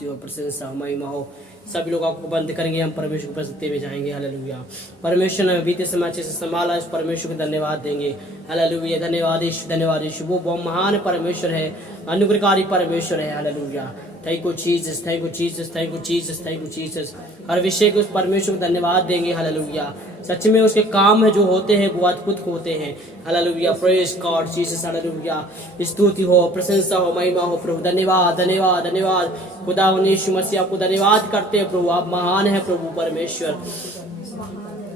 स्तुति हो, प्रशंसा महिमा हो। सभी लोग आपको बंद करेंगे, हम परमेश्वर की प्रस्तुति में जाएंगे। हालेलुया। परमेश्वर ने बीते समय अच्छे से संभाला, इस परमेश्वर को धन्यवाद देंगे। हालेलुया। धन्यवाद यीशु, धन्यवाद यीशु। वो बहुत महान परमेश्वर है, अनुग्रहकारी परमेश्वर है। Hallelujah. Thank you Jesus, thank you Jesus, thank you Jesus, thank you Jesus. हर विषय को उस परमेश्वर को धन्यवाद देंगे। हालेलुया। सच में उसके काम है जो होते हैं वो अद्भुत होते हैं। Hallelujah. Praise God Jesus. Hallelujah. स्तुति हो, प्रशंसा हो, महिमा हो प्रभु। धन्यवाद धन्यवाद धन्यवाद खुदा यीशु मसीह, आपको धन्यवाद करते हैं प्रभु। आप महान है प्रभु परमेश्वर।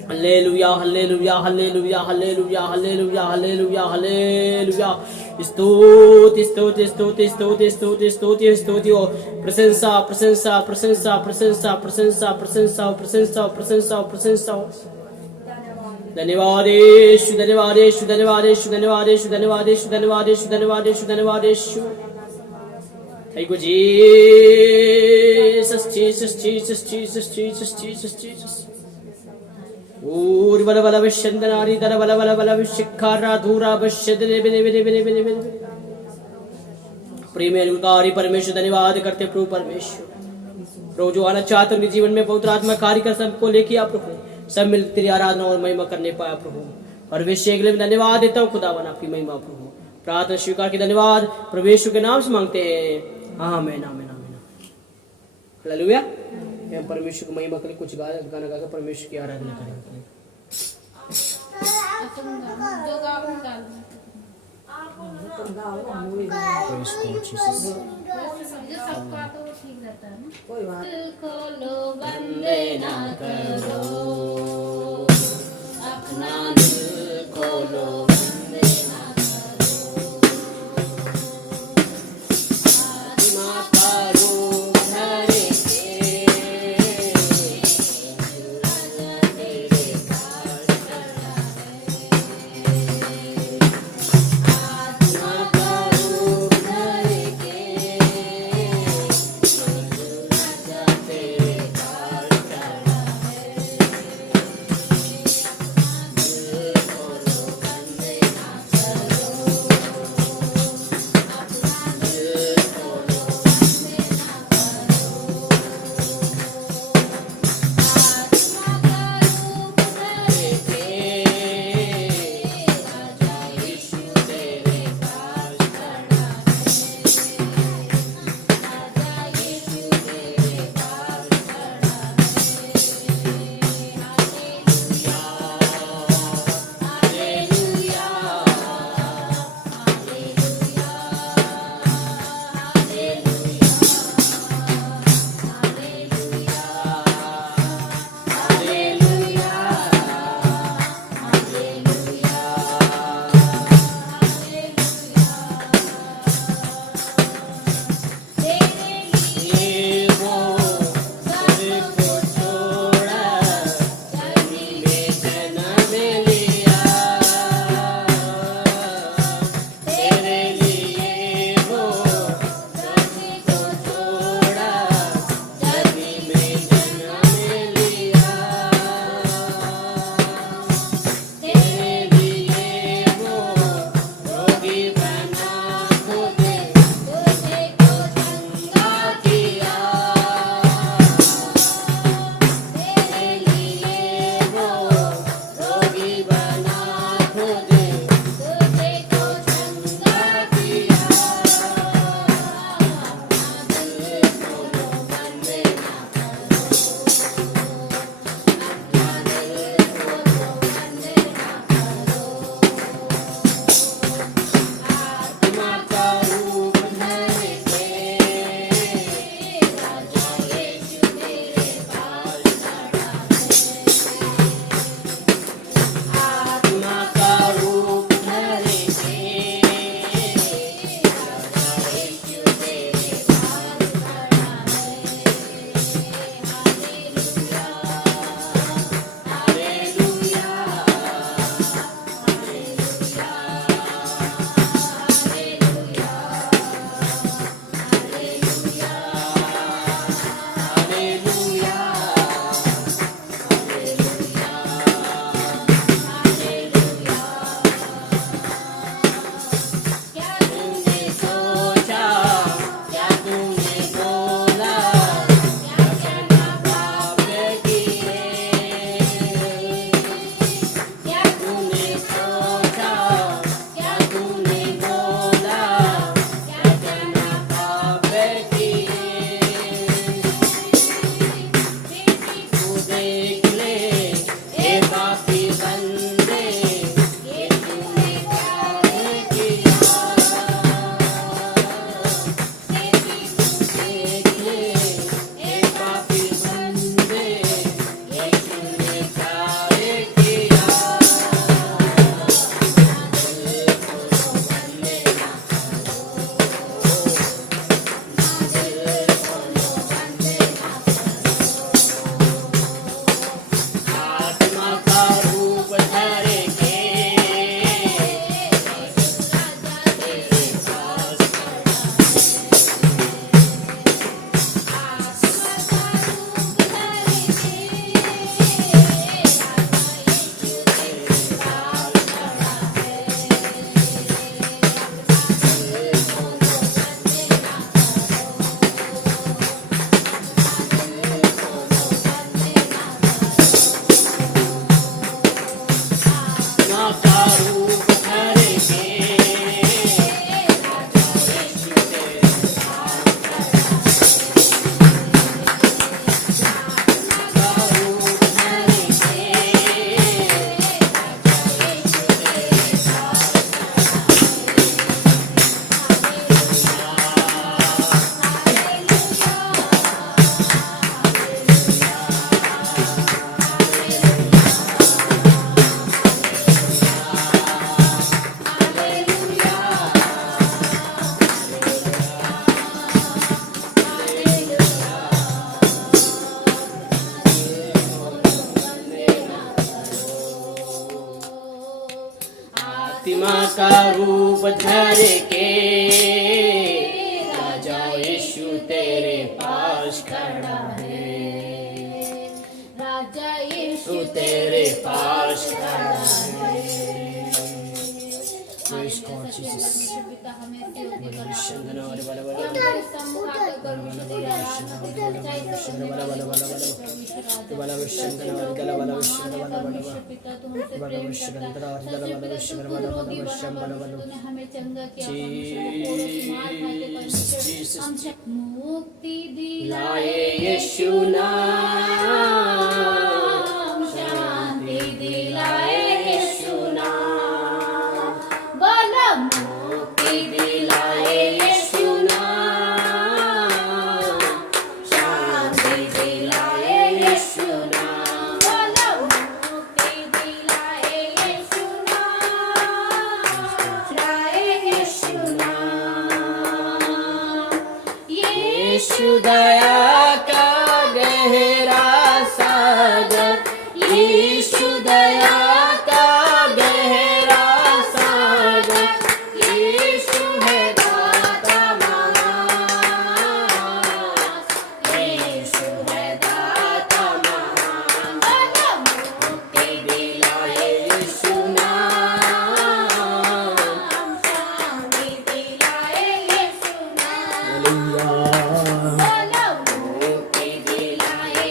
Hallelujah hallelujah hallelujah hallelujah hallelujah hallelujah hallelujah. स्तुति स्तुति स्तुति स्तुति स्तुति स्तुति स्तुति हो, प्रशंसा प्रशंसा प्रशंसा प्रशंसा प्रशंसा प्रशंसा प्रशंसा प्रशंसा प्रशंसा। धन्यवाद यीशु, धन्यवाद यीशु, धन्यवाद यीशु, धन्यवाद यीशु, धन्यवाद यीशु, धन्यवाद यीशु, धन्यवाद यीशु, धन्यवाद यीशु। Thank you Jesus Jesus Jesus Jesus Jesus Jesus Jesus. ऊर बल बल विशंदनारी दर बल बल बल विशिखारा धूरा बशदले बिने बिने बिने बिने बिने। प्रेम अनुकारी परमेश्वर, धन्यवाद करते प्रभु परमेश्वर। प्रभु जो आना चाहते उनके जीवन में पवित्र आत्मा कार्य कर सबको लेके आप प्रभु, सब मिल तेरी आराधना और महिमा करने पाया प्रभु। और विषय के लिए धन्यवाद देता हूँ खुदावन, आपकी महिमा प्रभु। प्रार्थना स्वीकार की धन्यवाद प्रभु के नाम से मांगते हैं, आमीन आमीन आमीन। हालेलुया। हम परमेश्वर की महिमा के लिए कुछ गाना गाकर परमेश्वर की आराधना करेंगे। बंदे ना करो अपना दिल खोलो, बंदे ना करो आत्मा करो धरे के तेरे पास चला है। आत्मा करो धरे के तेरे पास चला है। का रूप धर के राजा यीशु तेरे पास खड़ा है, राजा यीशु तेरे पास खड़ा है। Praise God, Jesus. पिता हमें स्तुति करना शंदन वाले वाले वाले हमारे सम्मुख आकर प्रभु यीशु तेरी आराधना करते हैं, चाहे सब करने वाले प्रभु यीशु राजा। वाला शंदन वाले वाला शंदन वाला परमेश्वर पिता तू हमसे प्रेम करता है। सबसे पिता सबको रोगी बना बना तूने हमें चंगा किया। परमेश्वर को मार खाते परमेश्वर हमसे मुक्ति दिलाए यीशु नाम, शांति दिलाए यीशु नाम, मुक्ति दिलाए यीशु नाम, शांति दिलाए यीशु नाम, मुक्ति दिलाए यीशु नाम, दिलाए यीशु नाम। यीशु दया का गहरा सागर, यीशु दया का गहरा सागर, यीशु है दाता महान, यीशु है दाता महान, मुक्ति दिलाए यीशु नाम, शांति दिलाए यीशु नाम, हालेलुया। मुक्ति दिलाए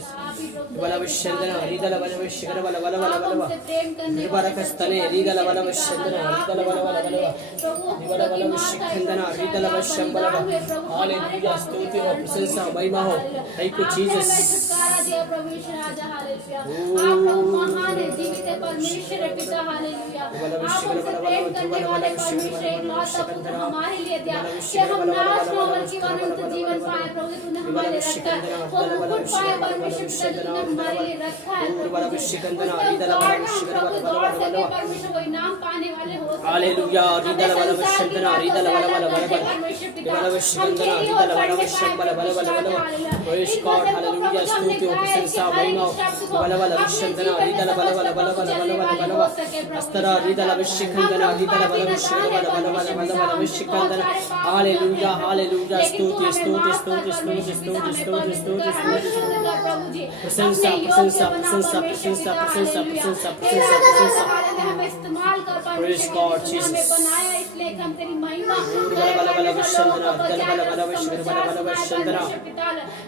जीसस आप ही प्रभु बला विश्वंदना रीदल बला विश्वकर बला बला बला आप बला हमसे प्रेम करने निर्भर कस्तने रीदल बला विश्वंदना रीदल बला बला बला प्रभु बला बला विश्वंदना रीदल विश्वं बला हालेलुया स्तुति हो प्रशंसा महिमा हो थैंक यू जीसस छुटकारा दिया प्रभु यीशु राजा हालेलुया आप प्रभु महान है जीवित है परमेश्वर है पिता हालेलुया आप हमसे प्रेम करने वाले परमेश्वर एक लौता पुत्र हमारे लिए दिया कि हम नाश न हो बल्कि अनंत जीवन पाए प्रभु तूने हमारे लिए रखा है वो मुकुट पाए परमेश्वर पिता जो तूने हमारे लिए रखा है परमेश्वर को इनाम पाने वाले हो हालेलुया रीदल बला विश्वंदना रीदल बला बला बला परमेश्वर पिता बला विश्वंदना रीदल बला विश्वं बला बला बला बला प्रेज गॉड हालेलुया स्तुति हो प्रशंसा महिमा हो बला बला विश्वंदना रीदल बला बला बला बला बला बला बला अस्तरा रीदल विश्वंदना रीदल बला विश्वं बला बला बला बला बला विश्वंदना हालेलुया हालेलुया स्तुति स्तुति स्तुति स्तुति स्तुति स्तुति स्तुति स्तुति प्रशंसा प्रशंसा प्रशंसा प्रशंसा प्रशंसा प्रशंसा प्रशंसा प्रशंसा हमें इस्तेमाल कर Praise God, Jesus. हमें बनाया इसलिए कि हम तेरी महिमा बला बला विश्वंदना रीदल बला बला विश्वं बला बला विश्वंदना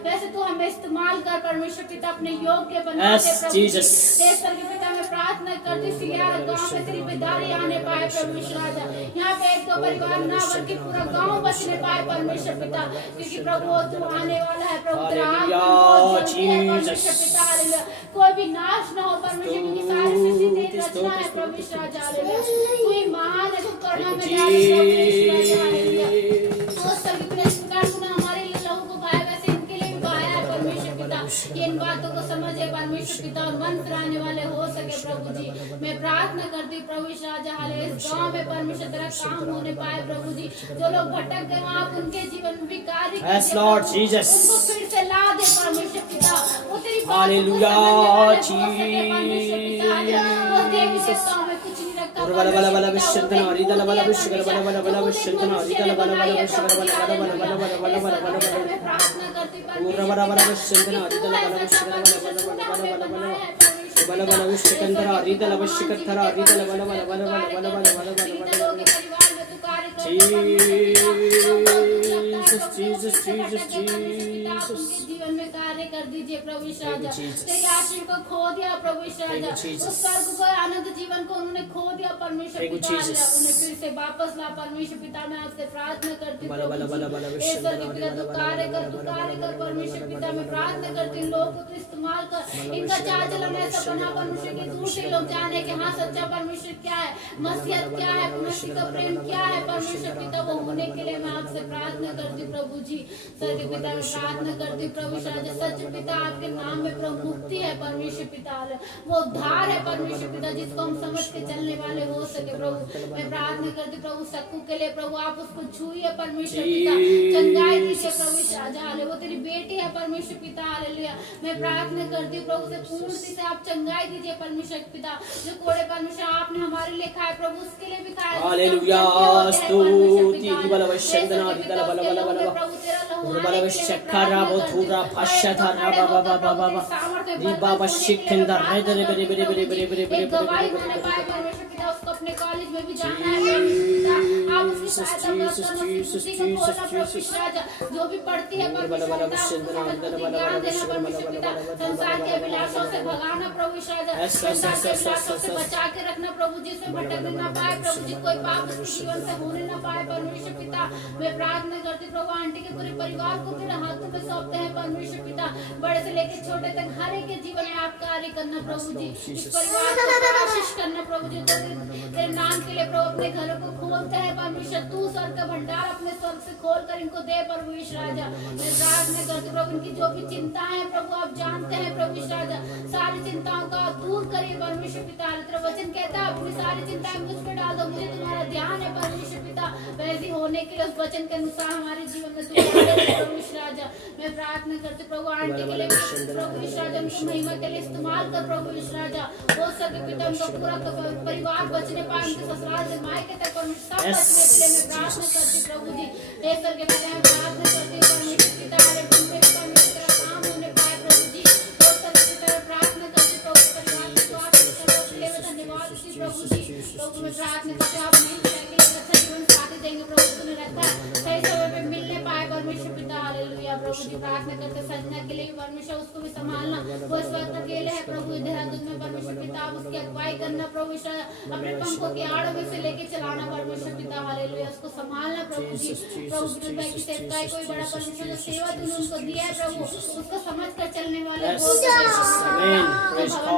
वैसे तू हमें इस्तेमाल कर परमेश्वर पिता अपने योग्य बना Yes, दे प्रभु Jesus. हे स्वर्गीय पिता मैं प्रार्थना करती सियारा गांव में तेरी बेदारी आने पाए परमेश्वर राजा यहाँ पे एक दो परिवार ना बल्कि पूरा गांव बचने पाए परमेश्वर पिता क्योंकि प्रभु तू आने वाला है प्रभु तेरा आगमन बहुत जल्दी है परमेश्वर पिता हालेलुया कोई भी नाश ना हो परमेश्वर क्योंकि सारी सृष्टि तेरी रचना है परमेश्वर राजा हालेलुया तू ही महान है तू करुणा में न्यायी है परमेश्वर राजा हालेलुया ओ स्वर्गीय पिता इस प्रकार तूने हमारे लिए लहू को बहाया वैसे इनके लिए भी बहाया है परमेश्वर पिता ये इन बातों को समझे परमेश्वर पिता और मन फिराने वाले हो सके प्रभु जी मैं प्रार्थना करती हूँ प्रभु यीशु राजा हालेलुया इस गांव में परमेश्वर तेरा काम होने पाए प्रभु जी जो लोग भटक गए वहाँ आप उनके जीवन में भी कार्य कीजिए Yes, Lord प्रभु। Jesus. उनको फिर से ला दे परमेश्वर पिता वो तेरी बातों को Hallelujah, समझने वाले हो सके परमेश्वर पिता हालेलुया वो देवी देवताओं में कुछ नहीं रखता बला बला बला विश्वंदना रीदल बला विश्वं बला बला बला विश्वंदना रीदल बला बला विश्वं बला बला बला बला बला बला बला बला मैं प्रार्थना करती हूँ पूरा बला बला विश्वंदना रीदल बला विश्वं बला बला बला बला बला बला बला बला विश्वंदना रीदल विश्वंदना रीदल बला बला बला बला बला बला बला Jesus, Jesus, Jesus. जीवन में कार्य कर दीजिए प्रभु यीशु राजा तेरी आशीष को खो दिया प्रभु यीशु राजा उस स्वर्ग को आनंद जीवन को उन्होंने खो दिया परमेश्वर पिता उन्हें फिर से वापस ला परमेश्वर पिता मैं आपसे प्रार्थना करती हूँ तू कार्य कर परमेश्वर पिता मैं प्रार्थना करती हूँ लोगों को इस्तेमाल कर इनका चाल चलन ऐसा बना परमेश्वर की दूर से लोग जाने कि हाँ सच्चा परमेश्वर क्या है मसीहत क्या है मसीह का प्रेम क्या है परमेश्वर पिता वो होने के लिए मैं आपसे प्रार्थना करती हूँ प्रभु जी स्वर्गीय पिता मैं प्रार्थना करती हूँ प्रभु राजा सच पिता आपके नाम में प्रभु मुक्ति है परमेश्वर पिता वो उद्धार है परमेश्वर पिता जिसको हम समझ के चलने वाले हो सके प्रभु मैं प्रार्थना करती हूँ प्रभु सक्कू के लिए प्रभु आप उसको छूइए परमेश्वर पिता चंगाई दीजिए प्रभु राजा हाले वो तेरी बेटी है परमेश्वर पिता हालेलुया मैं प्रार्थना करती हूँ प्रभु से पूर्णता से आप चंगाई दीजिए परमेश्वर पिता जो कोड़े परमेश्वर आपने हमारे लिए खाए प्रभु उसके लिए भी खाए हालेलुया स्तुति बल वशंदना रीदल बल बल बल बल वशखरा बोथुरा फशथा रा बा बा बा बा बा दी बाबा शिखंदा रे रे रे रे रे रे रे रे गवाही होने पाए परमेश्वर पिता उसको अपने कॉलेज में भी जाना है परमेश्वर पिता आप उसकी सहायता करो जो भी पढ़ती है संसार के अभिलाषों से भगाना प्रभु संसार के अभिलाषों से बचा के रखना प्रभु जी से भटकने ना पाए प्रभु जी कोई पाप उसके जीवन से होने ना पाए परमेश्वर पिता मैं प्रार्थना करती प्रभु आंटी के पूरे परिवार को तेरे हाथों में सौंपते हैं परमेश्वर पिता बड़े से लेकर छोटे तक हर एक के जीवन में आप कार्य करना प्रभु जी इस परिवार को आशीष करना प्रभु जी तेरे नाम के लिए प्रभु अपने घरों को खोलते हैं परमेश्वर तू स्वर्ग का भंडार अपने स्वर्ग से खोल कर इनको दे प्रभु यीशु राजा मैं प्रार्थना करती प्रभु इनकी जो भी चिंताएं हैं प्रभु आप जानते हैं प्रभु यीशु राजा सारी चिंताओं का दूर करिए परमेश्वर पिता तेरा वचन कहता है अपनी सारी चिंताएं मुझ पे डाल दो मुझे तुम्हारा ध्यान है परमेश्वर पिता वैसी होने के लिए उस वचन के अनुसार हमारे जीवन में प्रभु यीशु राजा मैं प्रार्थना करती प्रभु आंटी के लिए प्रभु यीशु राजा उनकी महिमा के लिए इस्तेमाल कर प्रभु यीशु राजा हो सके पिता उनका पूरा परिवार बचने पाए उनके ससुराल से मायके तक सब बचने के लिए मैं प्रार्थना करती प्रभु जी हे स्वर्ग के पिता मैं प्रार्थना करती परमेश्वर पिता हमारे दिन पे परमेश्वर का काम होने पाए प्रभु जी हो सके पिता मैं प्रार्थना करती प्रभु परिवार के स्वास्थ्य के लिए धन्यवाद देती प्रभु जी प्रभु मैं प्रार्थना करती आप नहीं अच्छा जीवन साथी देंगे प्रभु तूने रखा सही समय पे मिलने पाए परमेश्वर पिता हालेलुया प्रभु जी प्रार्थना करते सजना के लिए भी परमेश्वर उसको भी संभालना, वो इस वक्त अकेले है प्रभु देहरादून में परमेश्वर पिता, आप उसकी अगुवाई करना प्रभु ईश्वर, अपने पंखों की आड़ में से लेके चलाना परमेश्वर पिता, हालेलुया, उसको संभालना प्रभु जी। प्रभु विनोद भाई की सेवकाई कोई बड़ा परमेश्वर जो सेवा तूने उनको दिया है प्रभु, उसको समझ कर चलने वाले भवन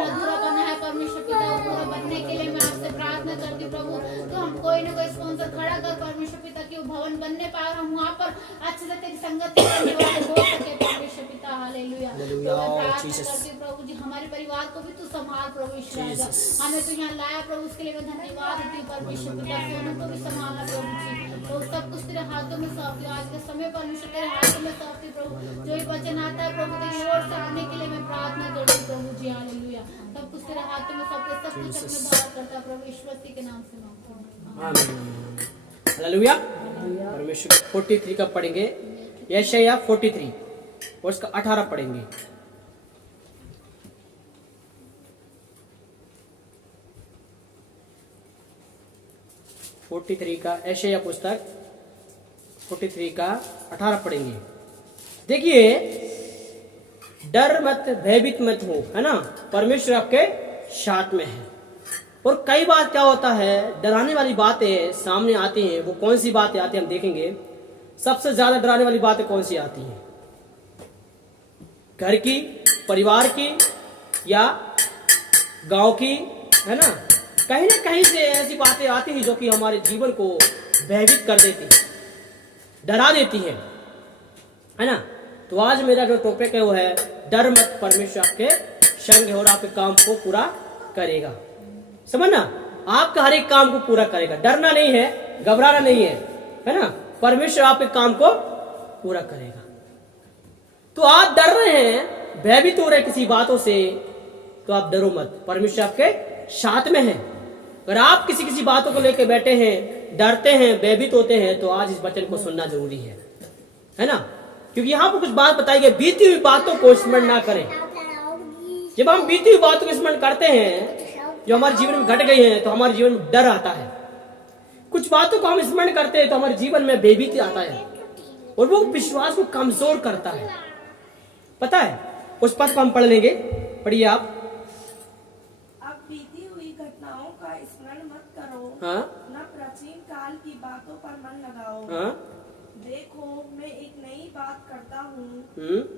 अधूरा बना है परमेश्वर पिता, वो पूरा बनने के लिए मैं आपसे प्रार्थना करती प्रभु, तो हम कोई ना कोई स्पॉन्सर खड़ा कर परमेश्वर पिता की वो भवन बनने पाए, हम वहाँ पर अच्छे से तेरी संगत करने वाले हो सके परमेश्वर पिता, हालेलुया। तो मैं प्रार्थना करती हूँ प्रभु जी, हमारे परिवार को भी तू संभाल प्रभु ईश्वर, हमें तो यहाँ लाया प्रभु, उसके लिए मैं धन्यवाद देती हूँ परमेश्वर पिता, सोनम को भी संभालना प्रभु जी, तो सब कुछ तेरे हाथों में सौंपती हूँ, आज के समय परमेश्वर तेरे हाथों में सौंपती प्रभु, जो भी वचन आता है प्रभु तेरी ओर से आने के लिए मैं प्रार्थना करती हूँ प्रभु जी, हालेलुया, सब कुछ तेरे हाथों में सौंपते, सब कुछ अपने भार करता प्रभु ईश्वर के नाम से मांगता हूँ, हालेलुया। परमेश्वर 43 का पढ़ेंगे, यशायाह 43 और उसका 18 पढ़ेंगे। यशायाह पुस्तक 43 का 18 पढ़ेंगे। देखिए, डर मत, भयभीत मत हो, है ना, परमेश्वर आपके साथ में है। और कई बार क्या होता है, डराने वाली बातें सामने आती हैं, वो कौन सी बातें आती हैं हम देखेंगे। सबसे ज्यादा डराने वाली बातें कौन सी आती हैं? घर की, परिवार की या गांव की, है ना कहीं से ऐसी बातें आती हैं जो कि हमारे जीवन को भयभीत कर देती है, डरा देती है ना। तो आज मेरा जो टॉपिक है वो है डर मत, परमेश्वर आपके संग है और आपके काम को पूरा करेगा। समझना, आपका हर एक काम को पूरा करेगा, डरना नहीं है, घबराना नहीं है ना, परमेश्वर आपके काम को पूरा करेगा। तो आप डर रहे हैं, भयभीत हो रहे हैं किसी बातों से, तो आप डरो मत, परमेश्वर आपके साथ में है। अगर आप किसी बातों को लेकर बैठे हैं, डरते हैं, भयभीत होते हैं, तो आज इस वचन को सुनना जरूरी है ना, क्योंकि यहाँ पर कुछ बात बताई गई, बीती हुई बातों को स्मरण ना करें। जब हम बीती हुई बातों को स्मरण करते हैं जो हमारे जीवन में घट गई हैं, तो हमारे जीवन में डर आता है। कुछ बातों को हम स्मरण करते हैं तो हमारे जीवन में भयभीति आता है और वो विश्वास को कमजोर करता है। पता है, उस पद को हम पढ़ लेंगे, पढ़िए आप। अब बीती हुई घटनाओं का स्मरण मत करो, हाँ, न प्राचीन काल की बातों पर मन लगाओ। हाँ, देखो मैं एक नई बात करता हूँ,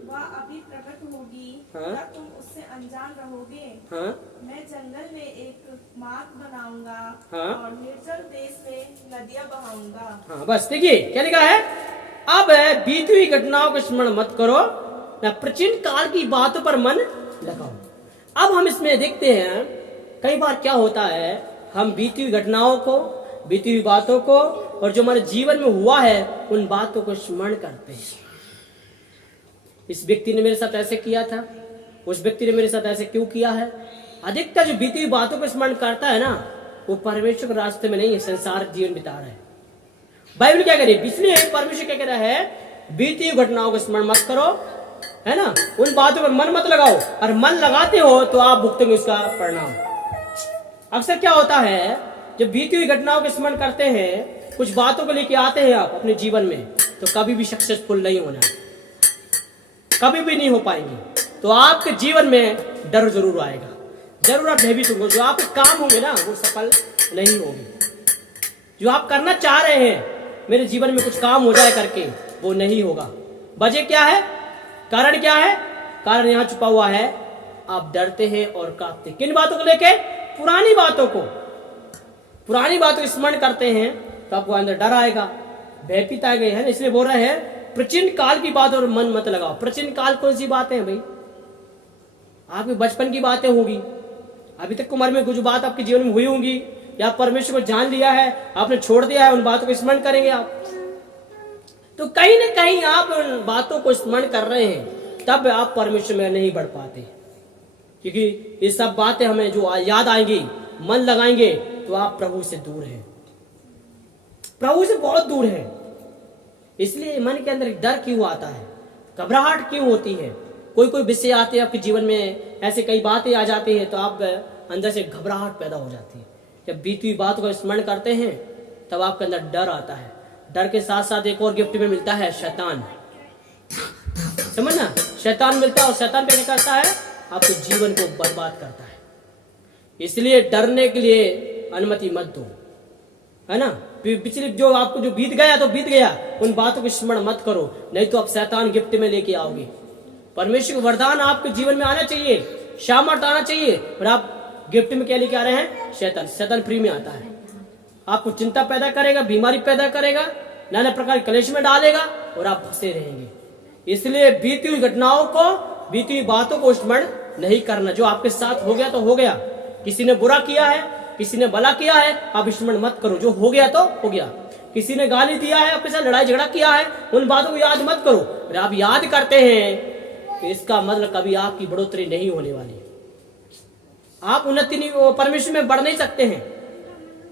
वह अभी प्रकट होगी, हाँ, क्या तुम उससे अनजान रहोगे? हाँ, मैं जंगल में एक मार्ग बनाऊंगा, हाँ, और निर्जल देश में नदियां बहाऊंगा। हाँ, बस देखिए क्या लिखा है। अब बीती हुई घटनाओं को स्मरण मत करो, न प्राचीन काल की बातों पर मन लगाओ। अब हम इसमें देखते हैं कई बार क्या होता है, हम बीती हुई घटनाओं को, बीती हुई बातों को और जो हमारे जीवन में हुआ है उन बातों को स्मरण करते हैं। इस व्यक्ति ने मेरे साथ ऐसे किया था, उस व्यक्ति ने मेरे साथ ऐसे क्यों किया है। अधिकतर जो बीती हुई बातों को स्मरण करता है ना, वो परमेश्वर के रास्ते में नहीं है, संसार जीवन बिता रहा है। बाइबल क्या कह रही है, इसलिए परमेश्वर क्या कह रहा है, बीती हुई घटनाओं को स्मरण मत करो, है ना, उन बातों पर मन मत लगाओ, और मन लगाते हो तो आप भुगतोगे उसका परिणाम। अक्सर क्या होता है, जब बीती हुई घटनाओं को स्मरण करते हैं, कुछ बातों को लेके आते हैं आप अपने जीवन में, तो कभी भी सक्सेसफुल नहीं होना, कभी भी नहीं हो पाएंगे। तो आपके जीवन में डर जरूर आएगा, जरूर आप भयभीत होंगे, जो आपके काम होंगे ना वो सफल नहीं होंगे। जो आप करना चाह रहे हैं, मेरे जीवन में कुछ काम हो जाए करके, वो नहीं होगा। वजह क्या है, कारण क्या है? कारण यहाँ छुपा हुआ है, आप डरते हैं और कांपते। किन बातों को लेके? पुरानी बातों को स्मरण करते हैं तो आपको अंदर डर आएगा, भयभीत आ गए हैं। इसलिए बोल रहे हैं प्राचीन काल की बात और मन मत लगाओ। प्राचीन काल कौन सी बातें हैं भाई? आपके बचपन की बातें होगी, अभी तक उम्र में कुछ बात आपके जीवन में हुई होंगी, या परमेश्वर को जान लिया है, आपने छोड़ दिया है, उन बातों को स्मरण करेंगे आप। तो कहीं ना कहीं आप उन बातों को स्मरण कर रहे हैं, तब आप परमेश्वर में नहीं बढ़ पाते, क्योंकि ये सब बातें हमें जो याद आएंगी, मन लगाएंगे, तो आप प्रभु से दूर हैं, प्रभु से बहुत दूर हैं। इसलिए मन के अंदर डर क्यों आता है, घबराहट क्यों होती है? कोई विषय आते हैं आपके जीवन में, ऐसे कई बातें आ जाती हैं, तो आप अंदर से घबराहट पैदा हो जाती है। जब बीती हुई बात को स्मरण करते हैं, तब आपके अंदर डर आता है। डर के साथ साथ एक और गिफ्ट में मिलता है, शैतान। समझना, शैतान मिलता है और शैतान क्या करता है, आपके जीवन को बर्बाद करता है। इसलिए डरने के लिए अनुमति मत दो, है ना। पिछले जो आपको जो बीत गया तो बीत गया, उन बातों को स्मरण मत करो, नहीं तो आप शैतान गिफ्ट में लेके आओगे। परमेश्वर का वरदान आपके जीवन में आना चाहिए, सामर्थ आना चाहिए, और आप गिफ्ट में क्या लेके आ रहे हैं, शैतान। शैतान फ्री में आता है, आपको चिंता पैदा करेगा, बीमारी पैदा करेगा, नाना प्रकार के कलेश में डालेगा और आप फंसे रहेंगे। इसलिए बीती हुई घटनाओं को, बीती हुई बातों को स्मरण नहीं करना। जो आपके साथ हो गया तो हो गया, किसी ने बुरा किया है, किसी ने भला किया है, आप स्मरण मत करो। जो हो गया तो हो गया। किसी ने गाली दिया है, आपके साथ लड़ाई झगड़ा किया है, उन बातों को याद मत करो। अगर आप याद करते हैं तो इसका मतलब कभी आपकी बढ़ोतरी नहीं होने वाली, आप उन्नति नहीं, परमेश्वर में बढ़ नहीं सकते हैं,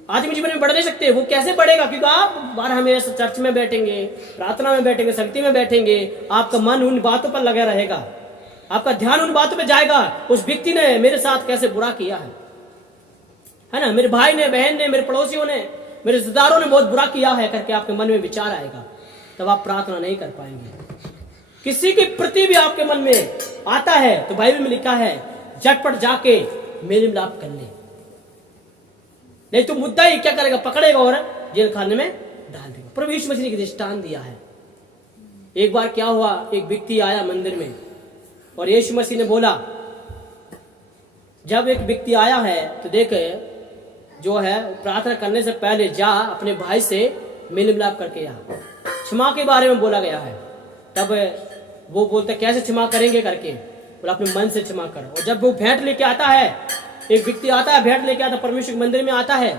आत्मिक जीवन में बढ़ नहीं सकते। वो कैसे बढ़ेगा, क्योंकि आप बार हमेशा चर्च में बैठेंगे, प्रार्थना में बैठेंगे, शक्ति में बैठेंगे, आपका मन उन बातों पर लगा रहेगा, आपका ध्यान उन बातों पे जाएगा। उस व्यक्ति ने मेरे साथ कैसे बुरा किया है ना, मेरे भाई ने, बहन ने, मेरे पड़ोसियों ने, मेरे रिश्तेदारों ने बहुत बुरा किया है करके आपके मन में विचार आएगा, तब आप प्रार्थना नहीं कर पाएंगे। किसी के प्रति भी आपके मन में आता है तो बाइबल में लिखा है, झटपट जाके मेल मिलाप कर ले, नहीं तो मुद्दा ही क्या करेगा, पकड़ेगा और जेल खाने में डाल देगा। प्रभु यीशु मसीह ने दृष्टांत दिया है। एक बार क्या हुआ, एक व्यक्ति आया मंदिर में और यीशु मसीह ने बोला, जब एक व्यक्ति आया है तो देख जो है प्रार्थना करने से पहले जा अपने भाई से मेल मिलाप करके आ। क्षमा के बारे में बोला गया है। तब वो बोलते कैसे क्षमा करेंगे करके, बोला अपने मन से क्षमा कर। और जब वो भेंट लेके आता है, एक व्यक्ति आता है भेंट लेके आता, परमेश्वर के मंदिर में आता है,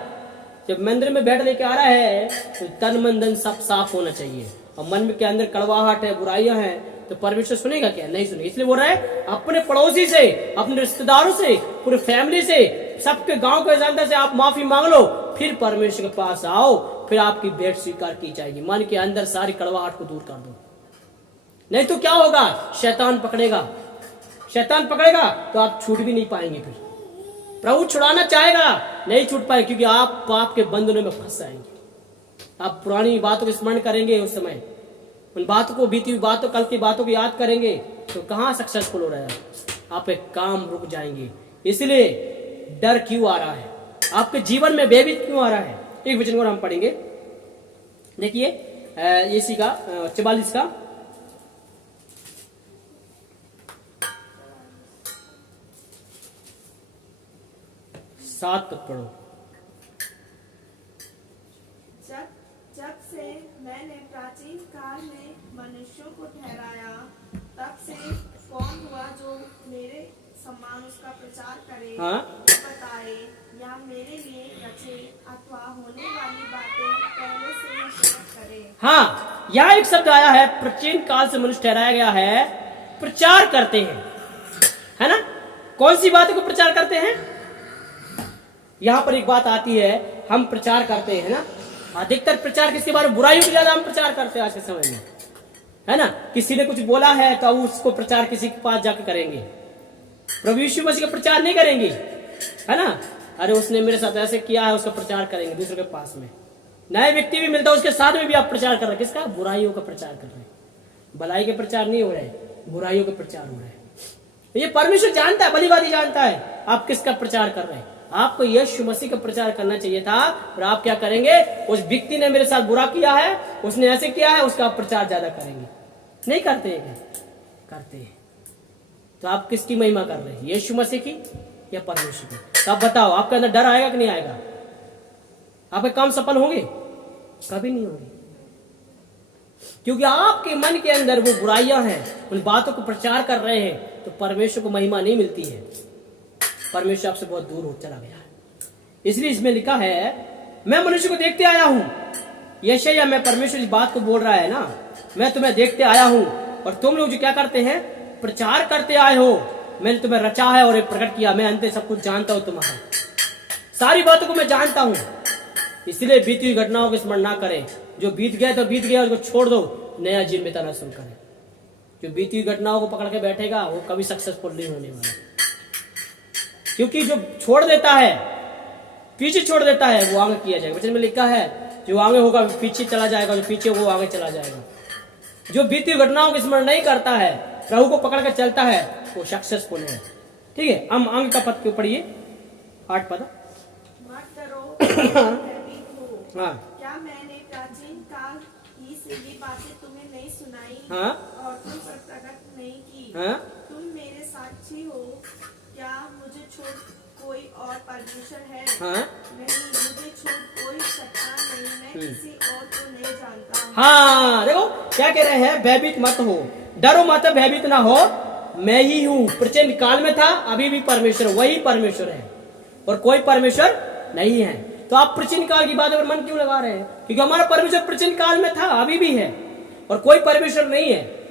जब मंदिर में भेंट लेके आ रहा है तो तन मन धन सब साफ होना चाहिए। और मन में के अंदर कड़वाहट है, बुराइयां हैं, तो परमेश्वर सुनेगा क्या, नहीं सुनेगा। इसलिए बोल रहा है अपने पड़ोसी से, अपने रिश्तेदारों से, पूरे फैमिली से, सबके गांव के जनता से आप माफी मांग लो, फिर परमेश्वर के पास आओ, फिर आपकी भेंट स्वीकार की जाएगी। मन के अंदर सारी कड़वाहट को दूर कर दो, नहीं तो क्या होगा, शैतान पकड़ेगा। शैतान पकड़ेगा तो आप छूट भी नहीं पाएंगे। फिर प्रभु छुड़ाना चाहेगा, नहीं छूट पाए, क्योंकि आप पाप के बंधनों में फंस जाएंगे। आप पुरानी बातों को स्मरण करेंगे, उस समय उन बातों को, बीती हुई बातों, कल की बातों को याद करेंगे तो कहां सक्सेसफुल हो रहा है, आप एक काम रुक जाएंगे। इसलिए डर क्यों आ रहा है आपके जीवन में, भयभीत क्यों आ रहा है। एक वचन को हम पढ़ेंगे, देखिए इसी का 44 का 7 पद पढ़ो। जब से मैंने प्राचीन काल में मनुष्यों को ठहराया, तब से कौन हुआ जो मेरे समान उसका प्रचार करे, बताए या मेरे लिए रचे अथवा होने वाली बातें पहले से ही प्रकट करे। हाँ, यहाँ एक शब्द आया है, प्राचीन काल से मनुष्य ठहराया गया है, प्रचार करते हैं, है ना। कौन सी बातों को प्रचार करते हैं, यहाँ पर एक बात आती है, हम प्रचार करते हैं ना। अधिकतर प्रचार किसके बारे में, बुराइयों को ज्यादा हम प्रचार करते हैं आज के समय में, है ना। किसी ने कुछ बोला है तो उसको प्रचार किसी के पास जाकर करेंगे, प्रभु यीशु मसीह का प्रचार नहीं करेंगे, है ना। अरे उसने मेरे साथ ऐसे किया है, उसका प्रचार करेंगे दूसरे के पास में। नए व्यक्ति भी मिलता है, उसके साथ में भी आप प्रचार कर रहे हैं, किसका, बुराइयों का प्रचार कर रहे हैं। भलाई के प्रचार नहीं हो रहे, बुराइयों का प्रचार हो रहा है। ये परमेश्वर जानता है, भलीभांति जानता है आप किसका प्रचार कर रहे हैं। आपको यीशु मसीह का प्रचार करना चाहिए था, और आप क्या करेंगे, उस व्यक्ति ने मेरे साथ बुरा किया है, उसने ऐसे किया है, उसका आप प्रचार ज्यादा करेंगे। नहीं करते हैं क्या, करते हैं। तो आप किसकी महिमा कर रहे हैं, यीशु मसीह की या परमेश्वर की। तो आप बताओ, आपके अंदर डर आएगा कि नहीं आएगा, आपके काम सफल होंगे, कभी नहीं होंगे, क्योंकि आपके मन के अंदर वो बुराइयां हैं, उन बातों को प्रचार कर रहे हैं, तो परमेश्वर को महिमा नहीं मिलती है, परमेश्वर आपसे बहुत दूर हो चला गया है। इसलिए इसमें लिखा है, मैं मनुष्य को देखते आया हूं। यशायाह में परमेश्वर इस बात को बोल रहा है ना, मैं तुम्हें देखते आया हूं और तुम लोग जो क्या करते हैं, प्रचार करते आए हो। मैंने तुम्हें रचा है और प्रकट किया, मैं अंत सब कुछ जानता हूं, तुम्हारा सारी बातों को मैं जानता हूं। इसलिए बीती हुई घटनाओं को स्मरण ना करें, जो बीत गया तो बीत गया, उसको छोड़ दो, नया जीवन बिताना शुरू करें। जो बीती हुई घटनाओं को पकड़ के बैठेगा वो कभी सक्सेसफुल नहीं होने वाला, क्योंकि जो छोड़ देता है, पीछे छोड़ देता है, वो आगे किया जाएगा। वचन में लिखा है, जो आगे होगा पीछे चला जाएगा, जो पीछे वो आगे चला जाएगा। जो बीती हुई घटनाओं को स्मरण नहीं करता है, प्रभु को पकड़ कर चलता है वो सक्सेसफुल है। ठीक है, हम अंग का पद क्यों पढ़िए 8 पद। मत डरो, भयभीत हो। हाँ क्या मैंने प्राचीन काल ही से ये बातें तुम्हें नहीं सुनाई हाँ और तुम पर प्रकट नहीं की? हाँ तुम मेरे साक्षी हो। क्या मुझे छोड़ कोई और परमेश्वर है? हाँ नहीं, मुझे छोड़ कोई चट्टान नहीं, मैं किसी और को नहीं जानता। हाँ। देखो क्या कह रहे हैं, भयभीत मत हो, डरो मत, भयभीत ना हो, मैं ही हूँ। प्रचंड काल में था, अभी भी परमेश्वर वही परमेश्वर है और कोई परमेश्वर नहीं है। तो आप प्रचंड काल की बात पर मन क्यों लगा रहे हैं? क्योंकि हमारा परमेश्वर प्रचंड काल में था, अभी भी है और कोई परमेश्वर नहीं है।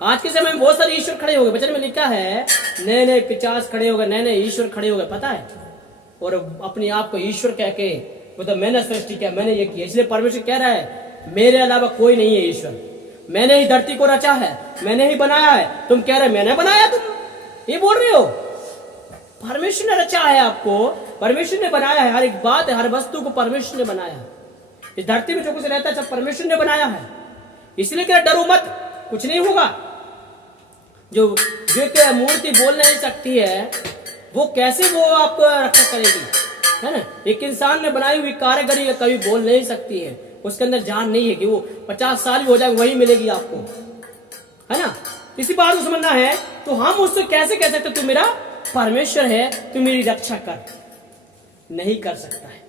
आज के समय में बहुत सारे ईश्वर खड़े हो गए, वचन में लिखा है नए नए 50 खड़े हो गए, नए नए ईश्वर खड़े हो गए, पता है, और अपने आप को ईश्वर कह के मतलब मैंने सृष्टि किया, मैंने ये किया। इसलिए परमेश्वर कह रहा है मेरे अलावा कोई नहीं है ईश्वर, मैंने ही धरती को रचा है, मैंने ही बनाया है। तुम कह रहे मैंने बनाया, तुम ये बोल रहे हो? परमेश्वर ने रचा है आपको, परमेश्वर ने बनाया है, हर एक बात है, हर वस्तु को परमेश्वर ने बनाया है। इस धरती में जो कुछ रहता है सब परमेश्वर ने बनाया है। इसलिए कह डरो मत, कुछ नहीं होगा। जो क्या मूर्ति बोल नहीं सकती है वो कैसे वो आपको रक्षा करेगी, है ना? एक इंसान ने बनाई हुई कारीगरी कभी बोल नहीं सकती है, उसके अंदर जान नहीं है कि वो 50 साल भी हो जाए वही मिलेगी आपको, है ना? इसी बात को समझना है। तो हम उससे कैसे कह सकते तू मेरा परमेश्वर है, तू मेरी रक्षा कर? नहीं कर सकता है।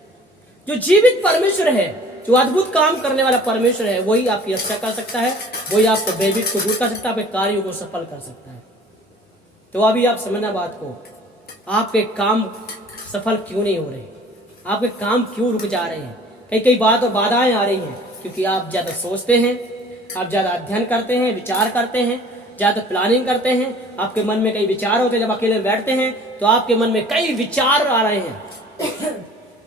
जो जीवित परमेश्वर है, जो अद्भुत काम करने वाला परमेश्वर है, वही आपकी रक्षा कर सकता है, वही आपको भयभीत को दूर कर सकता है, आपके कार्यों को सफल कर सकता है। तो अभी आप समझना बात को, आपके काम सफल क्यों नहीं हो रहे, आपके काम क्यों रुक जा रहे हैं? कई कई बात और बाधाएं आ रही हैं क्योंकि आप ज्यादा सोचते हैं, आप ज्यादा अध्ययन करते हैं, विचार करते हैं, ज्यादा प्लानिंग करते हैं। आपके मन में कई विचार होते हैं, जब अकेले बैठते हैं तो आपके मन में कई विचार आ रहे हैं,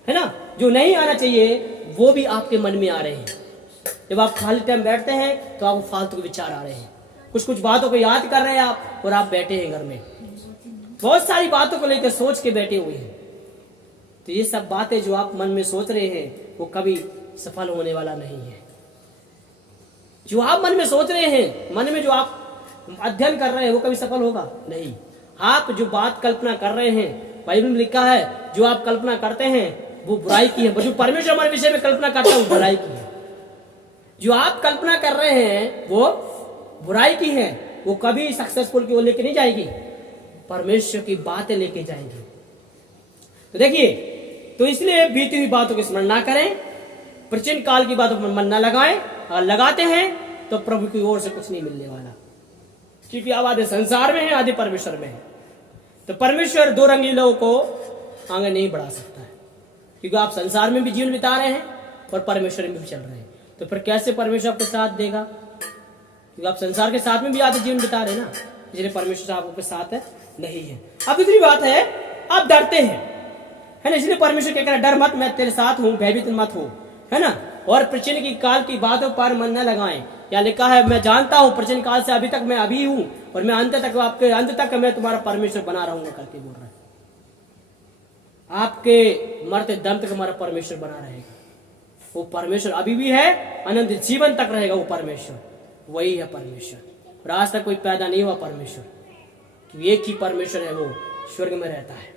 है ना? जो नहीं आना चाहिए वो भी आपके मन में आ रहे हैं। जब आप खाली टाइम बैठते हैं तो आपको फालतू के विचार आ रहे हैं, कुछ कुछ बातों को याद कर रहे हैं आप, और आप बैठे हैं घर में बहुत सारी बातों को लेकर सोच के बैठे हुए हैं। तो ये सब बातें जो आप मन में सोच रहे हैं वो कभी सफल होने वाला नहीं है। जो आप मन में सोच रहे हैं, मन में जो आप अध्ययन कर रहे हैं, वो कभी सफल होगा नहीं। आप जो बात कल्पना कर रहे हैं, बाइबल में लिखा है जो आप कल्पना करते हैं वो बुराई की है, जो परमेश्वर हमारे विषय में कल्पना करता है वो भलाई की है। जो आप कल्पना कर रहे हैं वो बुराई की है, वो कभी सक्सेसफुल की ओर लेके नहीं जाएगी, परमेश्वर की बातें लेके जाएंगे। तो देखिए, तो इसलिए बीती हुई बातों को स्मरण ना करें, प्राचीन काल की बातों पर मन ना लगाएं। अगर लगाते हैं तो प्रभु की ओर से कुछ नहीं मिलने वाला, क्योंकि आप आधे संसार में है, आधे परमेश्वर में है। तो परमेश्वर दो रंगीन लोगों को आगे नहीं बढ़ा सकता है, क्योंकि आप संसार में भी जीवन बिता रहे हैं और परमेश्वर में भी चल रहे हैं। तो फिर कैसे परमेश्वर आपको साथ देगा? क्योंकि आप संसार के साथ में भी आधे जीवन बिता रहे हैं ना, इसलिए परमेश्वर आपके साथ है नहीं है। अब दूसरी बात है, आप डरते हैं, है ना? इसलिए परमेश्वर क्या कह रहा है, डर मत, मैं तेरे साथ हूं, भयभीत मत हो, है ना? और प्राचीन की काल की बातों पर मन न लगाएं। या लिखा है मैं जानता हूं प्राचीन काल से अभी तक मैं अभी हूं और मैं अंत तक, आपके अंत तक मैं तुम्हारा परमेश्वर बना रहूंगा करके बोल रहा है। आपके मरते दम तक हमारा परमेश्वर बना रहेगा। वो परमेश्वर अभी भी है, अनंत जीवन तक रहेगा वो परमेश्वर, वही है परमेश्वर। और आज तक कोई पैदा नहीं हुआ परमेश्वर, कि एक ही परमेश्वर है, वो स्वर्ग में रहता है।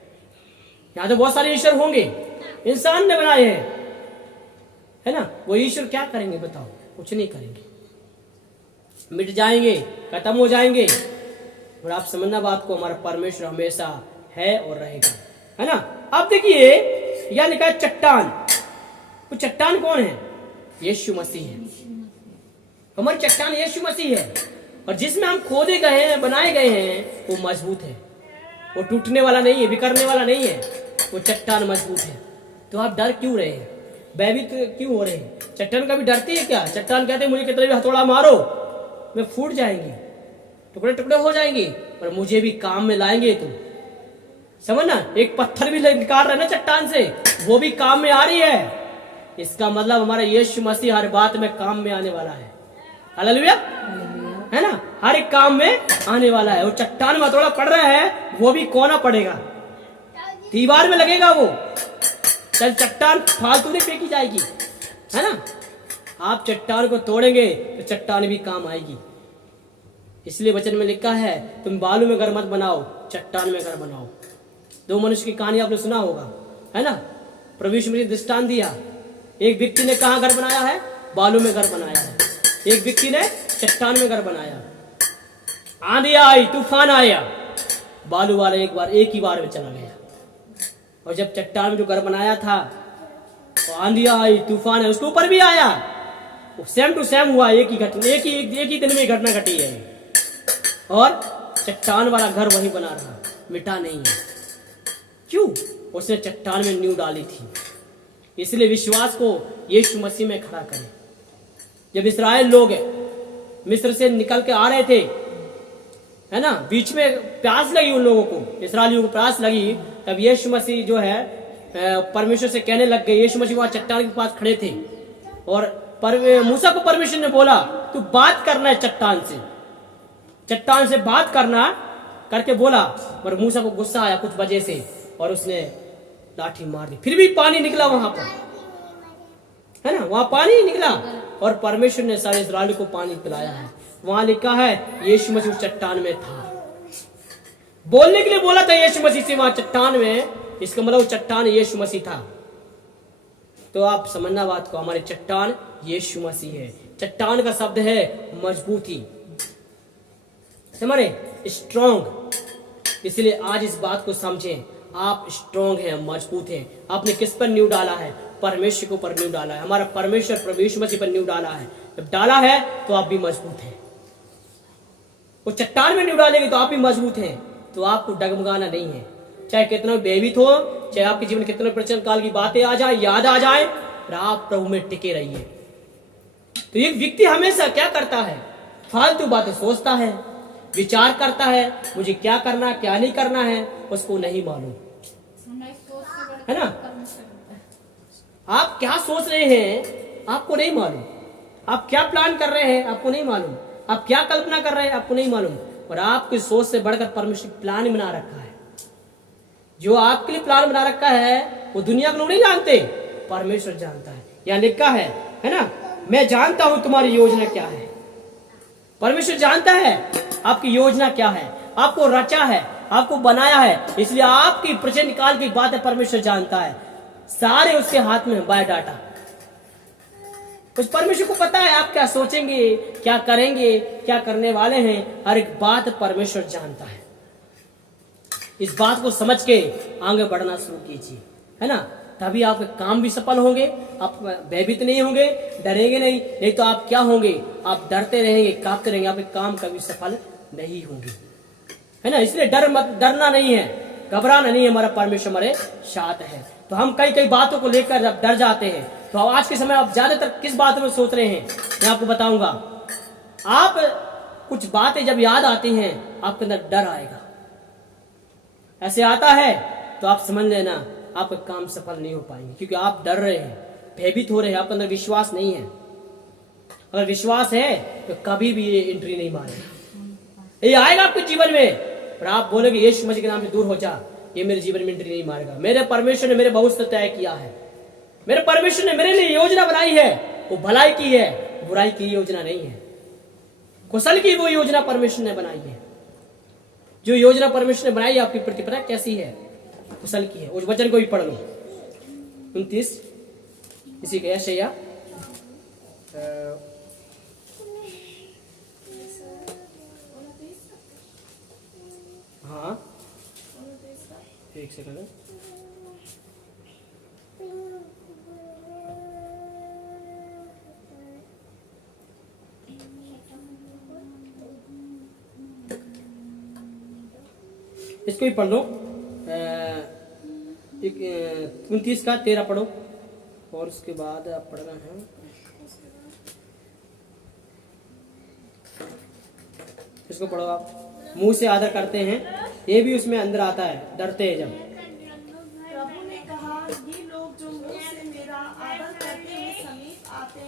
यहाँ तो बहुत सारे ईश्वर होंगे, इंसान ने बनाए हैं, है ना? वो ईश्वर क्या करेंगे बताओ? कुछ नहीं करेंगे, मिट जाएंगे, खत्म हो जाएंगे। और आप समझना बात को, हमारा परमेश्वर हमेशा है और रहेगा, है ना? अब देखिए यह लिखा है चट्टान। तो चट्टान कौन है? यीशु मसीह है। हमारी चट्टान यीशु मसीह है, और जिसमें हम खोदे गए हैं, बनाए गए हैं, वो मजबूत है, वो टूटने वाला नहीं है, बिखरने वाला नहीं है, वो चट्टान मजबूत है। तो आप डर क्यों रहे हैं, भयभीत क्यों हो रहे हैं? चट्टान कभी डरती है क्या? चट्टान कहते हैं मुझे कितना भी हथौड़ा मारो मैं फूट जाएंगी, टुकड़े टुकड़े हो जाएंगी, और मुझे भी काम में लाएंगे। तुम समझना, एक पत्थर भी निकाल रहे ना चट्टान से, वो भी काम में आ रही है। इसका मतलब हमारा यीशु मसीह हर बात में काम में आने वाला है। हालेलुया, है ना? हर एक काम में आने वाला है। वो चट्टान में हथौड़ा पड़ रहा है, वो भी कोना पड़ेगा, दीवार में लगेगा वो। चल चट्टान फालतू नहीं फेंकी जाएगी, है ना? आप चट्टान को तोड़ेंगे तो चट्टान भी काम आएगी। इसलिए वचन में लिखा है तुम बालू में घर मत बनाओ, चट्टान में घर बनाओ। दो मनुष्य की कहानी आपने सुना होगा, है ना। प्रभु यीशु मसीह ने दृष्टांत दिया। एक व्यक्ति ने कहाँ घर बनाया है? बालू में घर बनाया है। एक व्यक्ति ने चट्टान में घर बनाया। आंधी आई, तूफान आया, बालू वाला एक ही बार में चला गया। और जब चट्टान में जो घर बनाया था, तो आंधी आई, तूफान है, उसके ऊपर भी आया, सेम टू सेम हुआ। एक ही दिन में घटना घटी है। और चट्टान वाला घर वही बना रहा, मिटा नहीं है। क्यों? उसने चट्टान में नींव डाली थी। इसलिए विश्वास को यीशु मसीह में खड़ा करें। जब इस्राएल लोग मिस्र से निकल के आ रहे थे, है ना, बीच में प्यास लगी उन लोगों को, इस्राएलियों को प्यास लगी, तब यीशु मसीह जो है परमेश्वर से कहने लग गए। यीशु मसीह वहां चट्टान के पास खड़े थे और मूसा को परमेश्वर ने बोला तू बात करना है चट्टान से बात करना करके बोला। पर मूसा को गुस्सा आया कुछ वजह से और उसने लाठी मार दी। फिर भी पानी निकला वहां पर, है ना, वहां पानी निकला और परमेश्वर ने सारे इस्राएल को पानी पिलाया है। वहां लिखा है यीशु मसीह चट्टान में था। बोलने के लिए बोला था यीशु मसीह से वहां चट्टान में, इसका मतलब चट्टान यीशु मसीह था। तो आप समझना बात को, हमारे चट्टान यीशु मसीह है। चट्टान का शब्द है मजबूती, समझे, स्ट्रॉन्ग। इसलिए आज इस बात को समझें, आप स्ट्रॉन्ग हैं, मजबूत हैं। आपने किस पर नींव डाला है? परमेश्वर के ऊपर नींव डाला है। हमारा परमेश्वर प्रभु यीशु मसीह पर नींव डाला है। जब डाला है तो आप भी मजबूत हैं। वो चट्टान में नींव डालेंगे तो आप भी मजबूत हैं। तो आपको डगमगाना नहीं है। चाहे कितना भयभीत हो, चाहे आपके जीवन कितने प्रचंड काल की बातें आ जाए, याद आ जाए, पर आप प्रभु में टिके रहिए। तो एक व्यक्ति हमेशा क्या करता है? फालतू बातें सोचता है, विचार करता है, मुझे क्या करना क्या नहीं करना है उसको नहीं मालूम, है ना। आप क्या सोच रहे हैं आपको नहीं मालूम, आप क्या प्लान कर रहे हैं आपको नहीं मालूम, आप क्या कल्पना कर रहे हैं आपको नहीं मालूम। और आपकी सोच से बढ़कर परमेश्वर प्लान बना रखा है। जो आपके लिए प्लान बना रखा है वो दुनिया के लोग नहीं जानते, परमेश्वर जानता है। यहाँ लिखा है ना, मैं जानता हूं तुम्हारी योजना क्या है। परमेश्वर जानता है आपकी योजना क्या है, आपको रचा है, आपको बनाया है। इसलिए आपकी प्रचंड काल की बातें परमेश्वर जानता है। सारे उसके हाथ में है, बायोडाटा। उस परमेश्वर को पता है आप क्या सोचेंगे, क्या करेंगे, क्या करने वाले हैं। हर एक बात परमेश्वर जानता है। इस बात को समझ के आगे बढ़ना शुरू कीजिए, है ना। तभी आपके काम भी सफल होंगे, आप भयभीत नहीं होंगे, डरेंगे नहीं तो आप क्या होंगे? आप डरते रहेंगे, कांपते रहेंगे, आपके काम कभी सफल नहीं होंगे, है ना। इसलिए डरना नहीं है, घबराना नहीं है। हमारा परमेश्वर हमारे साथ है। तो हम कई बातों को लेकर जब डर जाते हैं, तो आज के समय आप ज्यादातर किस बात में सोच रहे हैं मैं आपको बताऊंगा। आप कुछ बातें जब याद आती हैं आपके अंदर डर आएगा। ऐसे आता है तो आप समझ लेना आपका काम सफल नहीं हो पाएंगे, क्योंकि आप डर रहे हैं, भयभीत हो रहे हैं, आपके अंदर विश्वास नहीं है। अगर विश्वास है तो कभी भी ये एंट्री नहीं मारेगा। ये आएगा आपके जीवन में और आप बोलेंगे यीशु मसीह के नाम से दूर हो जा, ये मेरे जीवन में एंट्री नहीं मारेगा। मेरे परमेश्वर ने मेरे भविष्य तय किया है, मेरे परमेश्वर ने मेरे लिए योजना बनाई है। वो भलाई की है, बुराई की योजना नहीं है। कुशल की वो योजना परमेश्वर ने बनाई है। जो योजना परमेश्वर ने बनाई है आपकी प्रति पता कैसी है? कुशल की है। उस वचन को भी पढ़ लो, 29 इसी के यशायाह हाँ, एक सेकंड। इसको भी पढ़ लो, 29 का 13 पढ़ो और उसके बाद आप पढ़ना है इसको पढ़ो। आप मुंह से आदर करते हैं, ये भी उसमें अंदर आता है, डरते हैं जब। प्रभु ने कहा, ये लोग जो मुंह से मेरा आदर करते हुए समीप आते,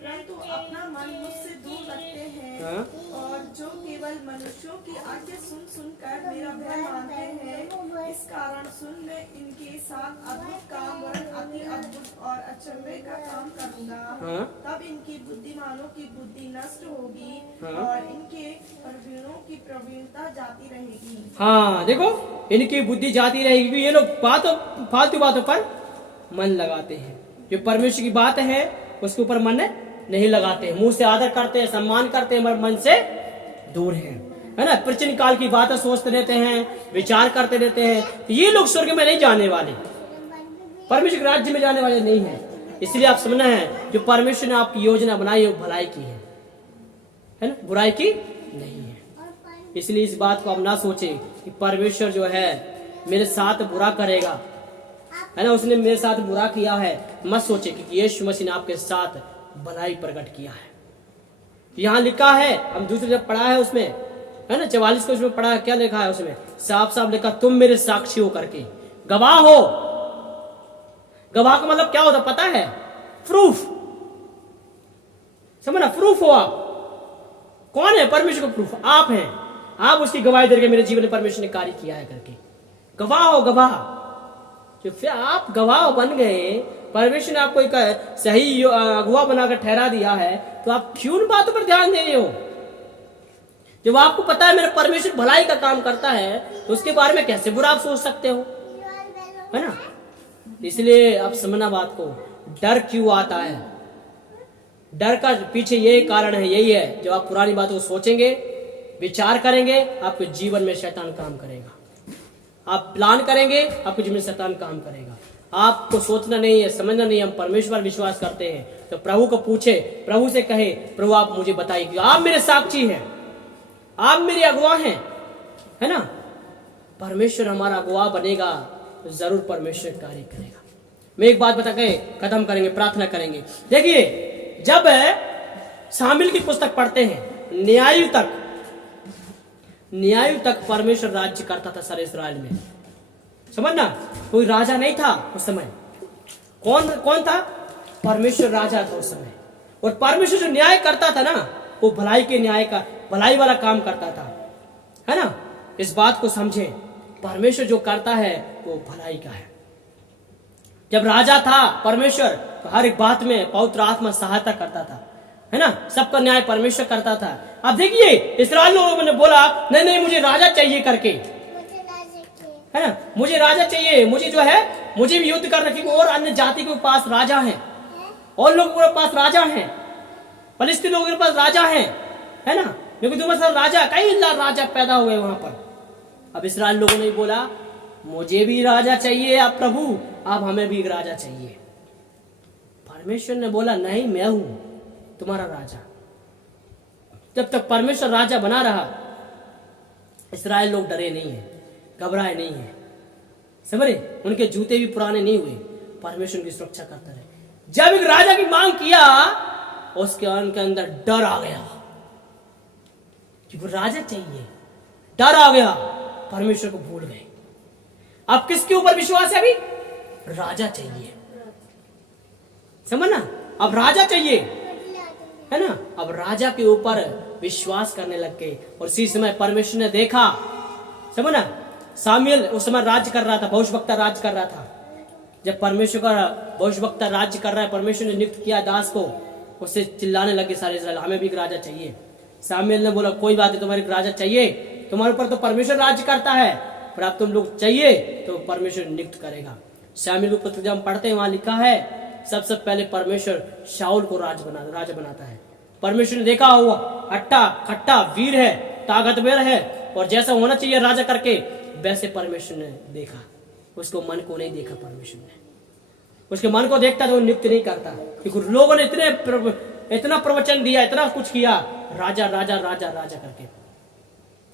परंतु अपना मन मुझसे दूर रखते हैं, हाँ? और जो केवल मनुष्यों की आज्ञा सुन सुनकर मेरा भय मानते हैं, इस कारण सुन मैं इनके साथ अद्भुत काम वरन अति अद्भुत और अचंभे का काम करूंगा। हाँ। तब इनकी बुद्धिमानों की बुद्धि नष्ट होगी हाँ। और इनके प्रवीणों की प्रवीणता जाती रहेगी। हाँ, देखो इनकी बुद्धि जाती रहेगी क्योंकि ये लोग फालतू बातों पर मन लगाते हैं। जो परमेश्वर की बात है उसके ऊपर मन नहीं लगाते हैं, मुंह से आदर करते हैं, सम्मान करते हैं, मगर मन से दूर है ना। प्राचीन काल की बातें सोचते रहते हैं, विचार करते रहते हैं, तो ये लोग स्वर्ग में नहीं जाने वाले, परमेश्वर के राज्य में जाने वाले नहीं है। इसलिए आप समझना है जो परमेश्वर ने आपकी योजना बनाई है वो भलाई की है ना, बुराई की नहीं है। इसलिए इस बात को आप ना सोचे कि परमेश्वर जो है मेरे साथ बुरा करेगा, है ना, उसने मेरे साथ बुरा किया है। मत सोचे कि यीशु मसीह ने आपके साथ भलाई प्रकट किया है। यहाँ लिखा है, हम दूसरी जगह पढ़ा है उसमें, है ना, 44 को उसमें पढ़ा है, क्या लिखा है उसमें? साफ साफ लिखा, तुम मेरे साक्षी हो करके गवाह हो। गवाह का मतलब क्या होता पता है? प्रूफ, समझना, प्रूफ हो आप। कौन है? परमेश्वर का प्रूफ आप हैं। आप उसकी गवाही दे के मेरे जीवन में परमेश्वर ने कार्य किया है करके गवाह हो। गवाह जो फिर आप गवाह बन गए, परमेश्वर ने आपको एक सही अगुआ बनाकर ठहरा दिया है, तो आप क्यों उन बातों पर ध्यान दे रहे हो? जब आपको पता है मेरा परमेश्वर भलाई का काम करता है, तो उसके बारे में कैसे बुरा आप सोच सकते हो, है ना। इसलिए आप समझना बात को, डर क्यों आता है? डर का पीछे यही कारण है, यही है, जब आप पुरानी बातों को सोचेंगे, विचार करेंगे, आपके जीवन में शैतान काम करेगा। आप प्लान करेंगे, आपके जीवन में शैतान काम करेगा। आपको सोचना नहीं है, समझना नहीं है। हम परमेश्वर पर विश्वास करते हैं, तो प्रभु को पूछे, प्रभु से कहे, प्रभु आप मुझे बताइए कि आप मेरे साक्षी हैं, आप मेरे अगुआ हैं, है ना। परमेश्वर हमारा अगुआ बनेगा तो जरूर परमेश्वर कार्य करेगा। मैं एक बात बता के खत्म करेंगे, प्रार्थना करेंगे। देखिए, जब शामिल की पुस्तक पढ़ते हैं, न्याय तक परमेश्वर राज्य करता था सारे इस्राएल में। समझना, कोई राजा नहीं था उस समय। कौन था? परमेश्वर राजा था उस समय। और परमेश्वर जो न्याय करता था ना, वो भलाई वाला काम करता था, है ना। इस बात को समझे, परमेश्वर जो करता है वो भलाई का है। जब राजा था परमेश्वर, तो हर एक बात में पवित्र आत्मा सहायता करता था, है ना। सबका न्याय परमेश्वर करता था। अब देखिए, इस्राएल लोगों ने बोला नहीं मुझे राजा चाहिए करके, है ना, मुझे राजा चाहिए, मुझे जो है मुझे भी युद्ध करना, क्योंकि और अन्य जाति के पास राजा हैं, और लोगों के पास राजा हैं, फलिस्तीन लोगों के पास राजा हैं, है ना, क्योंकि तुम्हारे साथ राजा, कई राजा पैदा हुए वहां पर। अब इस्राएल लोगों ने बोला मुझे भी राजा चाहिए, आप प्रभु, आप हमें भी एक राजा चाहिए। परमेश्वर ने बोला नहीं, मैं हूं तुम्हारा राजा। जब तक परमेश्वर राजा बना रहा, इस्राएल लोग डरे नहीं है, घबराए नहीं है, समझे। उनके जूते भी पुराने नहीं हुए, परमेश्वर उनकी सुरक्षा करता रहे। जब एक राजा की मांग किया, उसके अंदर डर आ गया कि वो राजा चाहिए, डर आ गया, परमेश्वर को भूल गए। अब किसके ऊपर विश्वास है? अभी राजा चाहिए, समझना, अब राजा चाहिए, है ना। अब राजा के ऊपर विश्वास करने लग गए। और इसी समय परमेश्वर ने देखा, समझना, सामुएल उस समय राज्य कर रहा था, भविष्यवक्ता राज्य कर रहा था। जब परमेश्वर का भविष्यवक्ता राज्य कर रहा है, परमेश्वर ने नियुक्त किया दास को, उससे चिल्लाने लगे सारे इस्राएल, हमें भी एक राजा चाहिए। सामुएल ने बोला कोई बात नहीं, तुम्हारे एक राजा चाहिए, तुम्हारे ऊपर तो परमेश्वर राज्य करता है, पर अब तुम लोग चाहिए तो परमेश्वर नियुक्त करेगा। सामुएल की पुस्तक जब हम पढ़ते हैं, वहां लिखा है सबसे पहले परमेश्वर शाऊल को राजा बनाता है। परमेश्वर ने देखा हुआ हट्टा खट्टा वीर है, ताकतवर है, और जैसा होना चाहिए राजा करके, वैसे परमेश्वर ने देखा। उसको मन को नहीं देखा, परमेश्वर ने उसके मन को देखता तो नियुक्त नहीं करता, क्योंकि लोगों ने इतना प्रवचन दिया, इतना कुछ किया, राजा राजा राजा राजा करके।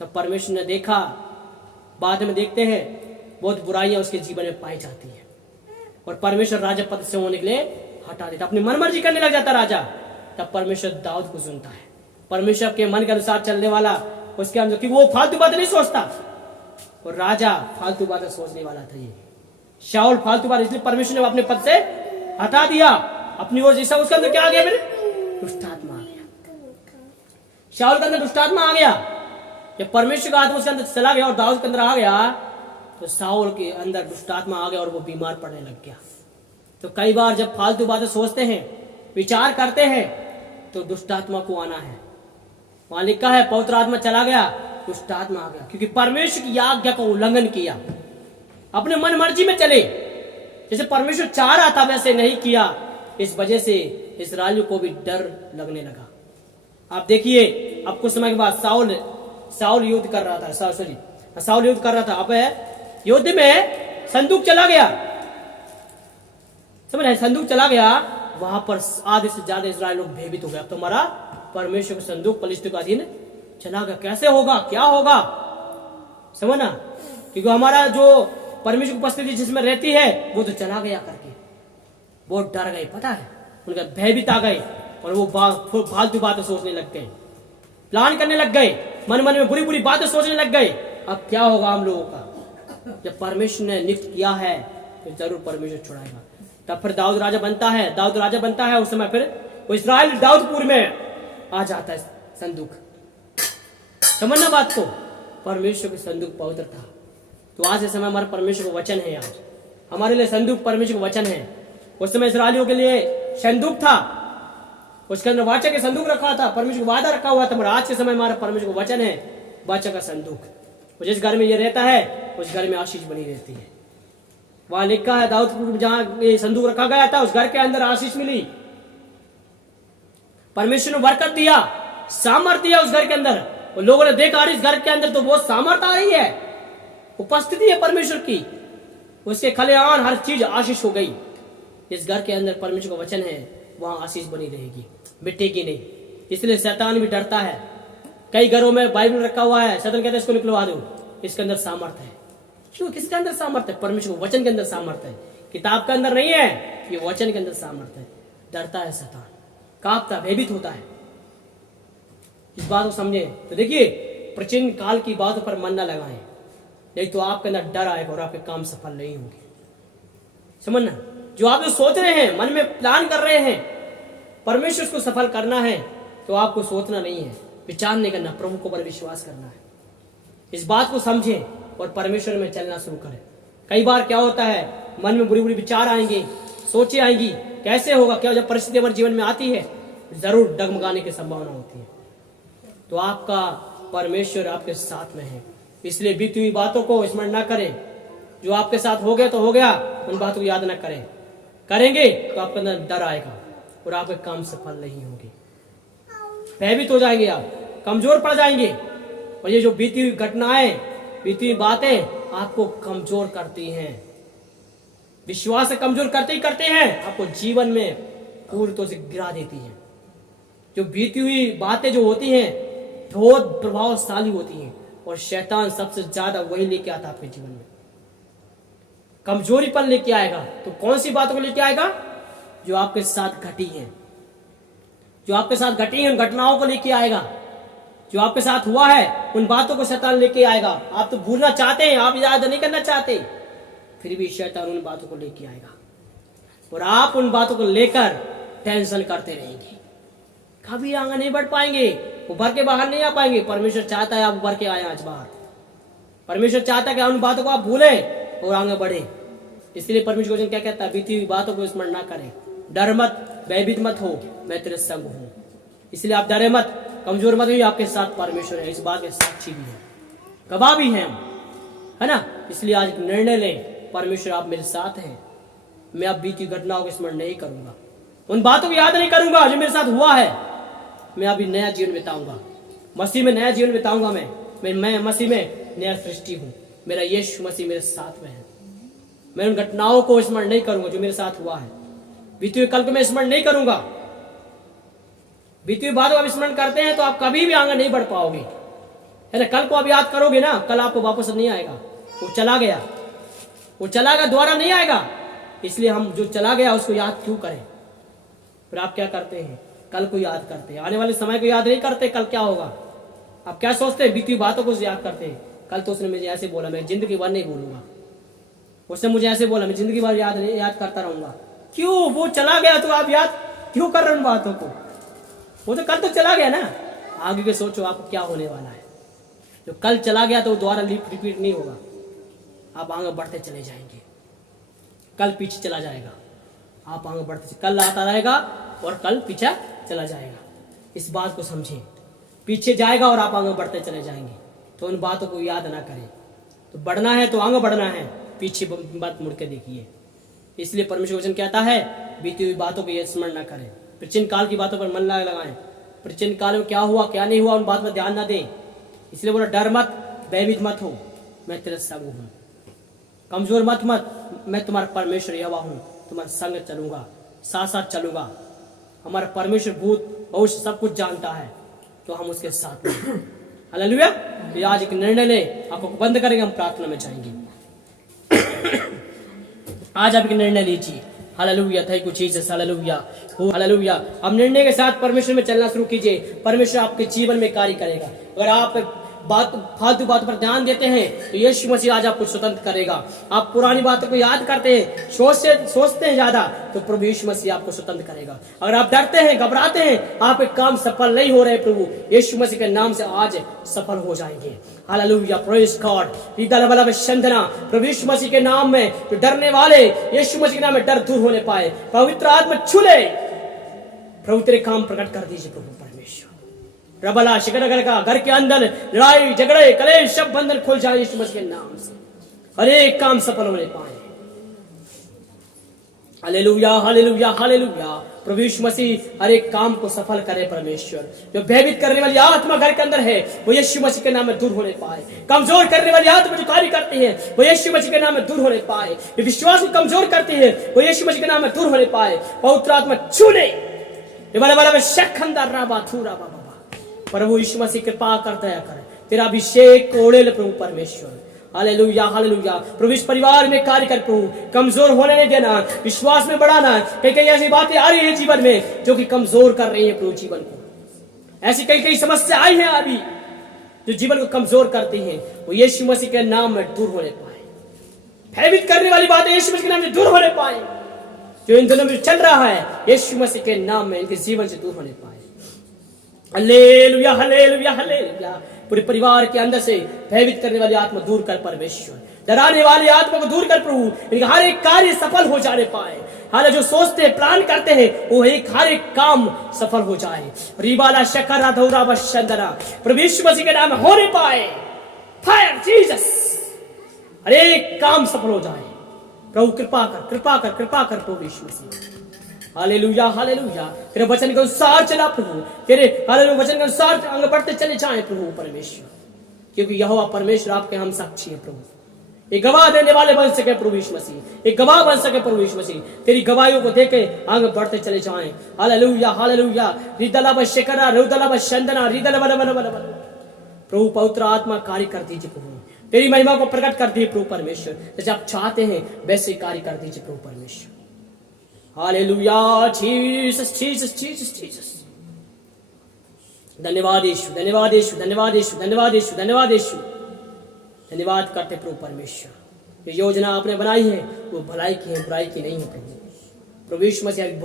तब परमेश्वर ने देखा, बाद में देखते हैं बहुत बुराइयां उसके जीवन में पाई जाती है, और परमेश्वर राजा पद से होने के लिए हटा देता, अपनी मनमर्जी करने लग जाता राजा। तब परमेश्वर दाऊद को सुनता है। परमेश्वर के मन के अनुसार चलने वाला उसके अंदर, क्योंकि वो फालतू बातें नहीं सोचता, और राजा फालतू बातें सोचने वाला था। ये शाऊल फालतू बात, इसलिए परमेश्वर ने अपने पद से हटा दिया अपनी ओर। जैसा उसके अंदर क्या आ गया? मेरे दुष्ट आत्मा आ गया। शाऊल के अंदर दुष्ट आत्मा आ गया, जब परमेश्वर का आत्मा उसके अंदर चला गया और दाऊद के अंदर आ गया, तो शाऊल के अंदर दुष्ट आत्मा आ गया और वो बीमार पड़ने लग गया। तो कई बार जब फालतू बातें सोचते हैं, विचार करते हैं, तो दुष्ट आत्मा को आना है। वहां लिखा है पवित्र आत्मा चला गया, दुष्ट आत्मा आ गया, क्योंकि परमेश्वर की आज्ञा का उल्लंघन किया, अपने मन मर्जी में चले, जैसे परमेश्वर चाह रहा था वैसे नहीं किया। इस वजह से इस्राएलियों को भी डर लगने लगा। आप देखिए, अब कुछ समय के बाद साउल युद्ध कर रहा था, साउल युद्ध कर रहा था। अब युद्ध में संदूक चला गया, समझ रहे, संदूक चला गया, वहां पर आधे से ज्यादा इस्राएल लोग भयभीत हो गए। अब तो हमारा परमेश्वर का संदूक फलिस्तीन का अधीन चला गया, कैसे होगा, क्या होगा, समझना, क्योंकि हमारा जो परमेश्वर की उपस्थिति जिसमें रहती है वो तो चला गया करके बहुत डर गए, पता है, उनका भयभीत आ गए और वो फालतू बातें सोचने लग गए, प्लान करने लग गए, मन में बुरी बुरी बातें सोचने लग गए। अब क्या होगा हम लोगों का, जब परमेश्वर ने नियुक्त किया है तो जरूर परमेश्वर छुड़ाएगा। तब फिर दाऊद राजा बनता है, उस समय फिर वो इस्राएल दाऊदपुर में आ जाता है संदूक। समझना बात को, परमेश्वर का संदूक पवित्र था। तो आज इस समय हमारे परमेश्वर का वचन है, आज हमारे लिए संदूक परमेश्वर का वचन है। उस समय इस्राएलियों के लिए संदूक था, उसके अंदर वाचा का संदूक रखा था, परमेश्वर का वादा रखा हुआ था। मगर आज के समय हमारा परमेश्वर का वचन है, वाचा का संदूक। जिस घर में ये रहता है उस घर में आशीष बनी रहती है। वहां लिखा है दाऊदपुर में जहां ये संदूक रखा गया था, उस घर के अंदर आशीष मिली, परमेश्वर ने बरकत दिया, सामर्थ दिया उस घर के अंदर। और लोगों ने देखा इस घर के अंदर तो बहुत सामर्थ आ रही है, उपस्थिति है परमेश्वर की, उसके खलिहान हर चीज आशीष हो गई। इस घर के अंदर परमेश्वर का वचन है, वहां आशीष बनी रहेगी, मिटेगी नहीं। इसलिए शैतान भी डरता है। कई घरों में बाइबल रखा हुआ है, शैतान कहता है इसको निकलवा दो, इसके अंदर सामर्थ है। क्यों, किसके अंदर सामर्थ है? परमेश्वर के वचन के अंदर सामर्थ है, किताब के अंदर नहीं है, ये वचन के अंदर सामर्थ है। डरता है शैतान, कांपता, भयभीत होता है। इस बात को समझे। तो देखिए, प्राचीन काल की बातों पर मन न लगाएं, नहीं तो आपके अंदर डर आएगा और आपके काम सफल नहीं होंगे। समझना, जो आप जो सोच रहे हैं, मन में प्लान कर रहे हैं, परमेश्वर को सफल करना है, तो आपको सोचना नहीं है, विचार नहीं करना, प्रभु को पर विश्वास करना है। इस बात को समझें और परमेश्वर में चलना शुरू करें। कई बार क्या होता है, मन में बुरी बुरी विचार आएंगे, सोचे आएंगी, कैसे होगा, क्या, जब परिस्थिति हमारे जीवन में आती है जरूर डगमगाने की संभावना होती है। तो आपका परमेश्वर आपके साथ में है, इसलिए बीती हुई बातों को स्मरण न करें। जो आपके साथ हो गया तो हो गया, उन बातों को याद न करें। करेंगे तो आपके अंदर डर आएगा और आपके काम सफल नहीं होंगे, भयभीत हो जाएंगे, आप कमजोर पड़ जाएंगे। और ये जो बीती हुई घटनाएं, बीती हुई बातें आपको कमजोर करती हैं, विश्वास से कमजोर करते ही करते हैं, आपको जीवन में पूरी तरह से गिरा देती हैं। जो बीती हुई बातें जो होती हैं बहुत प्रभावशाली होती हैं, और शैतान सबसे ज्यादा वही लेके आता है आपके जीवन में, कमजोरी पर लेके आएगा। तो कौन सी बातों को लेके आएगा? जो आपके साथ घटी हैं, जो आपके साथ घटी हैं, उन घटनाओं को लेके आएगा। जो आपके साथ हुआ है उन बातों को शैतान लेके आएगा। आप तो भूलना चाहते हैं, आप याद नहीं करना चाहते, फिर भी शैतान उन बातों को लेके आएगा और आप उन बातों को लेकर टेंशन करते रहेंगे, कभी आगे नहीं बढ़ पाएंगे, उभर के बाहर नहीं आ पाएंगे। परमेश्वर चाहता है आप उभर के आए आज बाहर। परमेश्वर चाहता है कि उन बातों को आप भूलें और आगे बढ़े। इसलिए परमेश्वर क्या कहता है, बीती हुई बातों को स्मरण ना करें, डर मत, भयभीत मत हो, मैं तेरे संग हूं। इसलिए आप डरे मत, कमजोर मत हुई, आपके साथ परमेश्वर है। इस बात के साक्षी भी है, गवाह भी हैं हम, है ना। इसलिए आज निर्णय लें, परमेश्वर आप मेरे साथ हैं, मैं अब बीती घटनाओं को स्मरण नहीं करूंगा, उन बातों को याद नहीं करूंगा जो मेरे साथ हुआ है। मैं अभी नया जीवन बिताऊंगा, मसीह में नया जीवन बिताऊंगा। मैं मसीह में नया सृष्टि हूं, मेरा यीशु मसीह मेरे साथ में है। मैं उन घटनाओं को स्मरण नहीं करूंगा जो मेरे साथ हुआ है, बीते हुए कल को मैं स्मरण नहीं करूंगा। बीती हुई बातों का स्मरण करते हैं तो आप कभी भी आगे नहीं बढ़ पाओगे, है ना। कल को आप याद करोगे ना, कल आपको वापस नहीं आएगा, वो चला गया, वो चला गया, दोबारा नहीं आएगा। इसलिए हम जो चला गया उसको याद क्यों करें। फिर आप क्या करते हैं, कल को याद करते हैं, आने वाले समय को याद नहीं करते, कल क्या होगा। आप क्या सोचते हैं, बीती हुई बातों को याद करते हैं, कल तो उसने मुझे ऐसे बोला, मैं जिंदगी भर नहीं भूलूंगा, उसने मुझे ऐसे बोला, मैं जिंदगी भर याद करता रहूंगा। क्यों, वो चला गया तो आप याद क्यों कर रहे हैं उन बातों को, वो तो कल तो चला गया ना। आगे के सोचो आपको क्या होने वाला है। जो कल चला गया तो दोबारा रिपीट नहीं होगा, आप आगे बढ़ते चले जाएंगे। कल पीछे चला जाएगा, आप आगे बढ़ते, कल आता रहेगा और कल पीछे चला जाएगा। इस बात को समझें, पीछे जाएगा और आप आगे बढ़ते चले जाएंगे। तो उन बातों को याद ना करें। तो बढ़ना है तो आगे बढ़ना है, पीछे बात मुड़ के देखिए। इसलिए परमेश्वर वचन कहता है बीती हुई बातों को ये स्मरण न करें, प्राचीन काल की बातों पर मन ना लगाएं। प्राचीन काल में क्या हुआ क्या नहीं हुआ उन बात पर ध्यान ना दें। इसलिए बोला डर मत, भयभीत मत हो, मैं तेरे संग हूँ। कमजोर मत, मैं तुम्हारा परमेश्वर यहोवा हूँ, तुम्हारे संग चलूंगा, साथ साथ चलूंगा। हमारा परमेश्वर भूत भविष्य सब कुछ जानता है, तो हम उसके साथ हैं। हालेलुया। तो आज एक निर्णय ले, आपको बंद करेंगे, हम प्रार्थना में जाएंगे। आज आप एक निर्णय लीजिए। Hallelujah, thank you Jesus. Hallelujah, hallelujah. अब निर्णय के साथ परमेश्वर में चलना शुरू कीजिए। परमेश्वर आपके जीवन में कार्य करेगा। अगर आप फालतू बातों पर ध्यान देते हैं तो यीशु मसीह आज आपको स्वतंत्र करेगा। आप पुरानी बातों को याद करते हैं, सोचते हैं ज्यादा, तो प्रभु यीशु मसीह आपको स्वतंत्र करेगा। अगर आप डरते हैं, घबराते हैं, आप एक काम सफल नहीं हो रहे, प्रभु यीशु मसीह के नाम से आज सफल हो जाएंगे। Hallelujah, praise God. प्रभु यीशु मसीह के नाम में जो डरने वाले, यीशु मसीह के नाम में डर दूर होने पाए, पवित्र आत्मा छूले, प्रभु तेरे काम प्रकट कर दीजिए। प्रभु परमेश्वर रबला शिकर का घर के अंदर लड़ाई झगड़े कलेश सब बंधन खुल जाए यीशु मसीह के नाम से, हर एक काम सफल होने पाए। Hallelujah, hallelujah, hallelujah. प्रभु यीशु मसीह हर एक काम को सफल करे। परमेश्वर जो भयभीत करने वाली आत्मा घर के अंदर है वो यीशु मसीह के नाम में दूर होने पाए। कमजोर करने वाली आत्मा जो कार्य करती है वो यीशु मसीह के नाम में दूर होने पाए। जो विश्वास को कमजोर करती है वो यीशु मसीह के नाम में दूर होने पाए। पवित्र आत्मा छूले प्रभु यीशु मसीह कृपा कर, दया कर, तेरा अभिषेक ओढ़े ले प्रभु परमेश्वर। Hallelujah, hallelujah. प्रभु इस परिवार में कार्य कर प्रभु, कमजोर होने नहीं देना, विश्वास में बढ़ाना। कई कई ऐसी बातें आ रही है जीवन में जो कि कमजोर कर रही है प्रभु जीवन को। ऐसी कई कई समस्या आई है अभी जो जीवन को कमजोर करती है, वो यीशु मसीह के नाम में दूर होने पाए। भयभीत करने वाली बातें यीशु मसीह के नाम से दूर होने पाए। जो इन दिनों में चल रहा है यीशु मसीह के नाम में इनके जीवन से दूर होने पाए। Hallelujah, hallelujah, hallelujah. पूरे परिवार के अंदर से भयभीत करने वाली आत्मा दूर कर परमेश्वर, डराने वाली आत्मा को दूर कर प्रभु, इनका हर एक कार्य सफल हो जाने पाए। हालांकि जो सोचते हैं, प्लान करते हैं, वो हर एक काम सफल हो जाए। रिबाला शकरा धौरा बशंदरा प्रभु यीशु मसीह के नाम होने पाए। फायर जीसस, हर एक काम सफल हो जाए। प्रभु कृपा कर, कृपा कर, कृपा कर प्रभु यीशु मसीह। Hallelujah, hallelujah. तेरे वचन के अनुसार चला प्रभु, तेरे हालेलुया वचन के अनुसार आगे बढ़ते चले जाएं प्रभु परमेश्वर, क्योंकि यहोवा परमेश्वर आपके हम साक्षी है प्रभु। एक गवाह देने वाले बन सके प्रभु यीशु मसीह, एक गवाह बन सके प्रभु यीशु मसीह। तेरी गवाहियों को देके आगे बढ़ते चले जाएं। Hallelujah, hallelujah. रिदला बशकरा रुदला बशंदना रिदला बल बल बल बल। प्रभु पवित्र आत्मा कार्य कर दीजिए प्रभु, तेरी महिमा को प्रकट कर दीजिए प्रभु परमेश्वर। जैसे आप चाहते हैं वैसे कार्य कर दीजिए प्रभु परमेश्वर। Hallelujah, Jesus, Jesus, Jesus, Jesus. धन्यवाद यीशु, धन्यवाद यीशु, धन्यवाद यीशु, धन्यवाद यीशु, धन्यवाद यीशु। धन्यवाद करते प्रभु परमेश्वर। जो योजना आपने बनाई है वो भलाई की है, बुराई की नहीं है प्रभु। प्रभु यीशु मसीह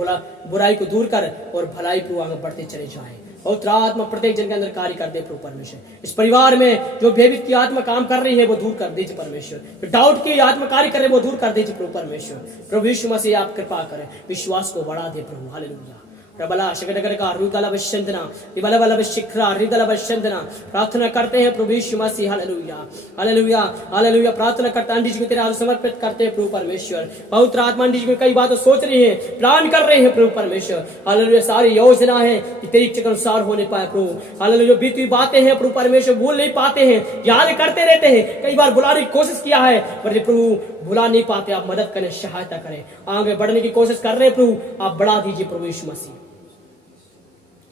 बुराई को दूर कर और भलाई को आगे बढ़ते चले जाए। पवित्र आत्मा प्रत्येक जन के अंदर कार्य कर दे प्रभु परमेश्वर। इस परिवार में जो भयभीत की आत्मा काम कर रही है वो दूर कर दीजिए परमेश्वर। जो डाउट की आत्मा कार्य कर रही है वो दूर कर दीजिए प्रभु परमेश्वर। प्रभु यीशु मसीह आप कृपा करें, विश्वास को बढ़ा दे प्रभु। हालेलुया। रबला शकटकर का रुदला बशंदना रिबला बला बशिखरा रिदला बशंदना। प्रार्थना करते हैं प्रभु यीशु मसीह। Hallelujah, hallelujah, hallelujah. प्रार्थना करते हैं जी को तेरे हाथ समर्पित करते हैं प्रभु परमेश्वर। पवित्र आत्मा जी को कई बातें सोच रही है, प्लान कर रहे हैं प्रभु परमेश्वर। हालेलुया, सारी योजना है कि तेरी इच्छा के अनुसार होने पाए प्रभु। हालेलुया, बीती हुई बातें हैं प्रभु परमेश्वर, भूल नहीं पाते हैं, याद करते रहते हैं। कई बार बुलाने की कोशिश किया है पर प्रभु भुला नहीं पाते। आप मदद करें, सहायता करें, आगे बढ़ने की कोशिश कर रहे हैं प्रभु, आप बढ़ा दीजिए प्रभु यीशु मसीह।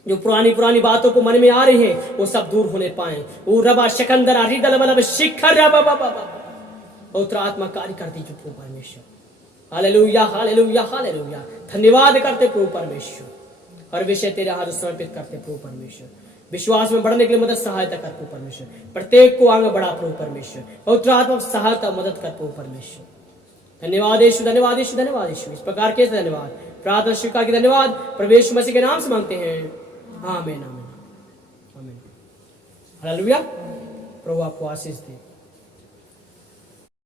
जो पुरानी बातों को मन में आ रही है वो सब दूर होने पाए। वो रबा शकंदरा रिदल बल शिखर पवित्र आत्मा कार्य कर दीजिए प्रभु परमेश्वर। Hallelujah, hallelujah, hallelujah. धन्यवाद करते प्रभु परमेश्वर। हर विषय तेरे हाथ समर्पित करते प्रभु परमेश्वर। विश्वास में बढ़ने के लिए मदद सहायता कर प्रभु परमेश्वर। प्रत्येक को आगे बढ़ा प्रभु परमेश्वर। पवित्र आत्मा सहायता मदद कर प्रभु परमेश्वर। धन्यवाद यीशु, धन्यवाद यीशु, धन्यवाद यीशु। इस प्रकार के धन्यवाद, प्रार्थना स्वीकार की धन्यवाद प्रभु यीशु मसीह के नाम से मांगते हैं। आमीन, आमीन, आमीन। हालेलुया। प्रभु आपको आशीष दे।